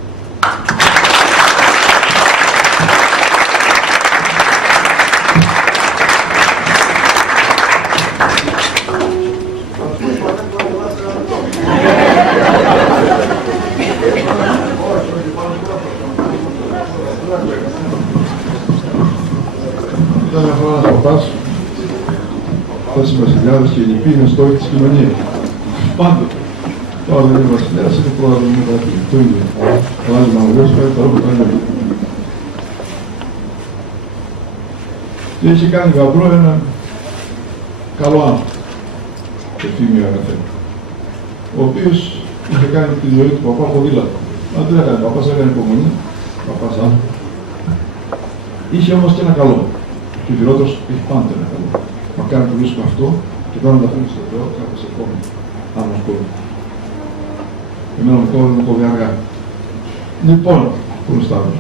Ήταν μια φορά ένας παπάς, τόσοι βασιλιάδες και οι λοιποί είναι στόχοι της κοινωνίας. Πάντοτε. Τώρα δεν είναι βασιλιάς, είναι πρόεδρος με τα φίλια. Το ίδιο. Αλλάζει μαγουλές, φάει παρόλο που κάνει. Και είχε κάνει γαμπρό έναν καλό άνθρωπο, το Θήμιο Αγαθέ, ο οποίος είχε κάνει τη ζωή του παπά ποδήλατο. Μα δεν έκανε παπάς, έκανε υπομονή, παπάς άνθρωπο. Είχε όμως και ένα καλό. Και ο χειρότερος έχει πάντα ένα καλό. Μακάρι να το βρίσκουμε αυτό και τώρα να τα αφήνουμε στο Θεό και να το σηκώνουμε. Αν μας κόβει. Εμένα μου κόβει, μου κόβει αργά. Λοιπόν, προστάβω.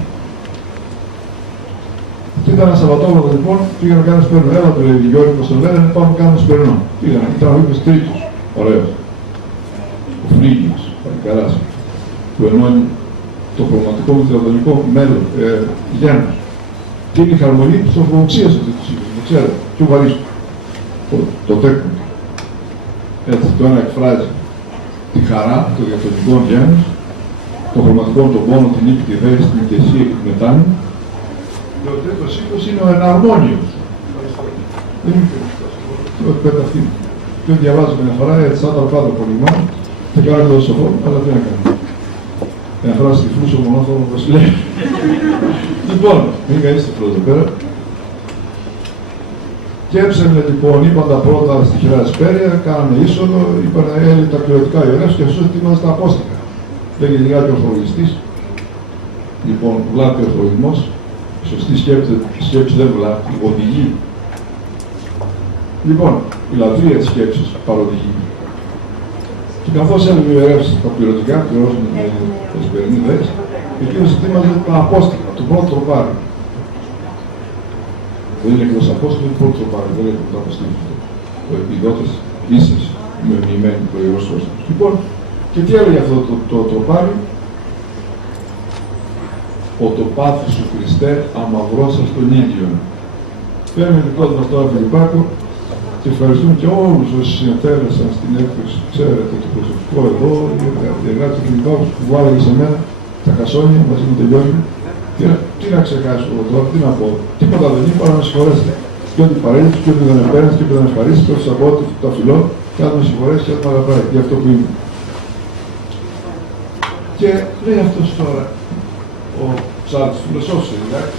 Και ήταν ένα Σαββατόβραδο λοιπόν, πήγα να κάνω σπέρνο. Έλα του λέει Γιώργη, πως τον λένε, πάμε να κάνουμε σπέρνο. Πήγα, ήταν ο Ήπες Τρίτος. Ωραίος. Ο Φλίγιος, παλικαράς. Που ενώνει το χρωματικό με το ατομικό μέλλον, γένος. Και είναι η χαρμονή της ορθοδοξίας αυτής της σύγκρισης, το ξέρω, πιο βαρύς το τέκνο. Έτσι, το ένα εκφράζει τη χαρά των διατονικών γένους, των χρωματικών, τον πόνο, την νίκη, τη δέση, την ηγεσία και τη μετάνοια. Και ο τρίτος σύγκρος είναι ο εναρμόνιος. Δεν είναι πιο πέτα αυτή. Και διαβάζω μια φορά, έτσι σαν τα πάντα πολυμά, και κάνω και το σοφό, αλλά τι να κάνω. Μια φορά στη φούσο μονόφωνο βασιλέα. Λοιπόν, μην κανείς το πρώτο πέρα. Και έψανε λοιπόν, είπαν τα πρώτα στοιχειρά εσπέρια, κάνανε είσοδο, είπαν έλει τα κληρωτικά ιερεύς και αυτός ετοίμαζε τα απόστικα. Λέγε λιγάκι ορθολογιστής. Λοιπόν, βλάπτει ο ορθολογισμός, η σωστή σκέψη δεν βλάπτει, οδηγεί. Λοιπόν, η λατρεία της σκέψης παροδηγεί. Και καθώς έλεγε ο ιερεύς τα πληρωτικά, πληρώσουν τα εσπερινή δέση, εκείνος ετοίμαζε τα απόστικα, το πρώτο τροπάρι. Δεν είναι εκτός απόστολου, είναι πρώτο τροπάρι, δεν είναι το αποστήλιο. Ο επιδότης ίσες με μνημένη το ιερός Σώστος. Λοιπόν, και τι έλεγε αυτό το τροπάρι? Ο το πάθη σου Χριστέ αμαυρώσας τον ίδιον. Παίρνουμε λοιπόν τον αυτό Φιλιππάκο και ευχαριστούμε και όλους όσοι συνετέλεσαν στην έκθεση. Ξέρετε το προσωπικό εδώ, οι εργάτες του Φιλιππάκου που βάλαγε σε μένα τα κασόνια μαζί με το Γιώργη. Τι να ξεχάσω εγώ τώρα, τι να πω. Τίποτα δεν είπα, να με συγχωρέσετε. Και ό,τι παρέλειψε, και ό,τι δεν επέρασε, και ό,τι δεν ευχαρίστησε, και ό,τι από ό,τι το αφιλώ, και αν με συγχωρέσει, και αν με αγαπάει για αυτό που είμαι. Και λέει αυτός τώρα, ο ψάλτης, φιλοσόφος δηλαδή,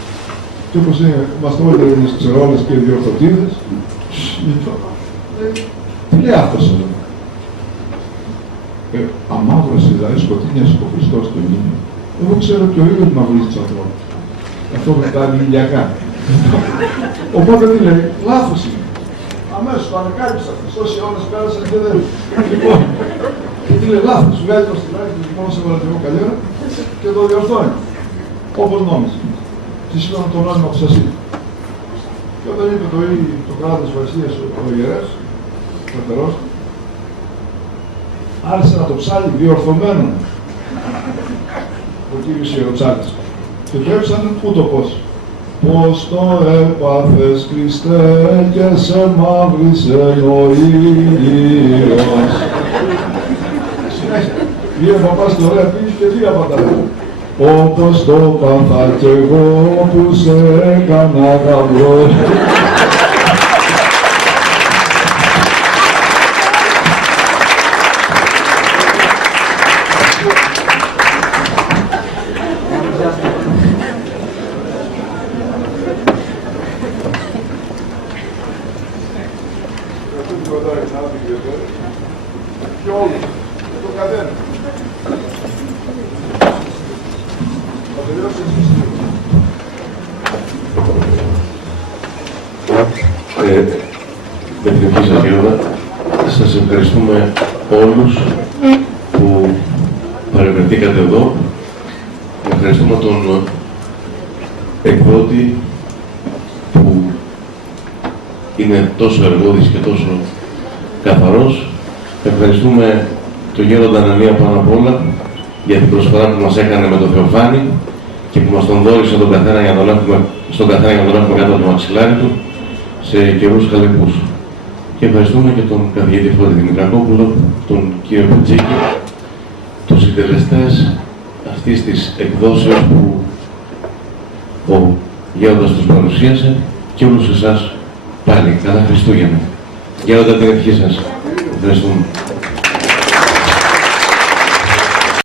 και όπως είμαστε όλοι οι ξερόλες και οι διορθωτίδες, τι λέει αυτός εδώ? Αμαύρωση δηλαδή, σκοτίνιασε ο Χριστός στο ήλιο. Εγώ ξέρω και ο ήλιος μαυρίζει τους ανθρώπους. Αυτό με τα ηλιακά. Οπότε τι λέει, λάθος είναι. Αμέσως το ανακάλυψα. Τόσοι αιώνες πέρασαν και δεν. Λοιπόν, και τι λέει, λάθος. Βγάζει το στυλάκι του λοιπόν σε βαλατικό καλιέρα και το διορθώνει. Όπως νόμιζε. Και σύμφωνα το νόημα που σας είπε. Και όταν είπε το κράτος της Βασιλείας ο ιερεύς, ο Πεθερός, άρχισε να το ψάλει διορθωμένο ο κύριος Ιεροψάλτης. Και το έψανε ούτω πώς. Πώς το έπαθες Χριστέ και σε μαύρισε ο ήλιος. Συνέχεια. Βγήκε ο παπάς το ωραία πήγε και τι απαντάει. Όπως το πάθα κι εγώ που σε έκανα γαμπρό. κύριε Πρόεδρε. Και όλους. Και τον καθένα. Θα τελειώσει εσείς λίγο. Με την ευχή σας, Γιώργα, σας ευχαριστούμε όλους που παρευρεθήκατε εδώ. Ευχαριστούμε τον εκδότη που είναι τόσο εργόδης και τόσο καθαρός. Ευχαριστούμε τον Γέροντα Ανανία πάνω απ' όλα για την προσφορά που μας έκανε με τον Θεοφάνη και που μας τον δώρισε τον καθένα για να τον έχουμε, στον καθένα για να τον έχουμε κάτω από το μαξιλάρι του σε καιρούς χαλεπούς. Και ευχαριστούμε και τον καθηγητή Φώτη Δημητρακόπουλο, τον κύριο Πετσίκη, τους συντελεστές αυτής της εκδόσεως που ο Γέροντας τους παρουσίασε και όλους εσάς πάλι. Καλά Χριστούγεννα. Γέροντα, την ευχή σας. Ευχαριστούμε.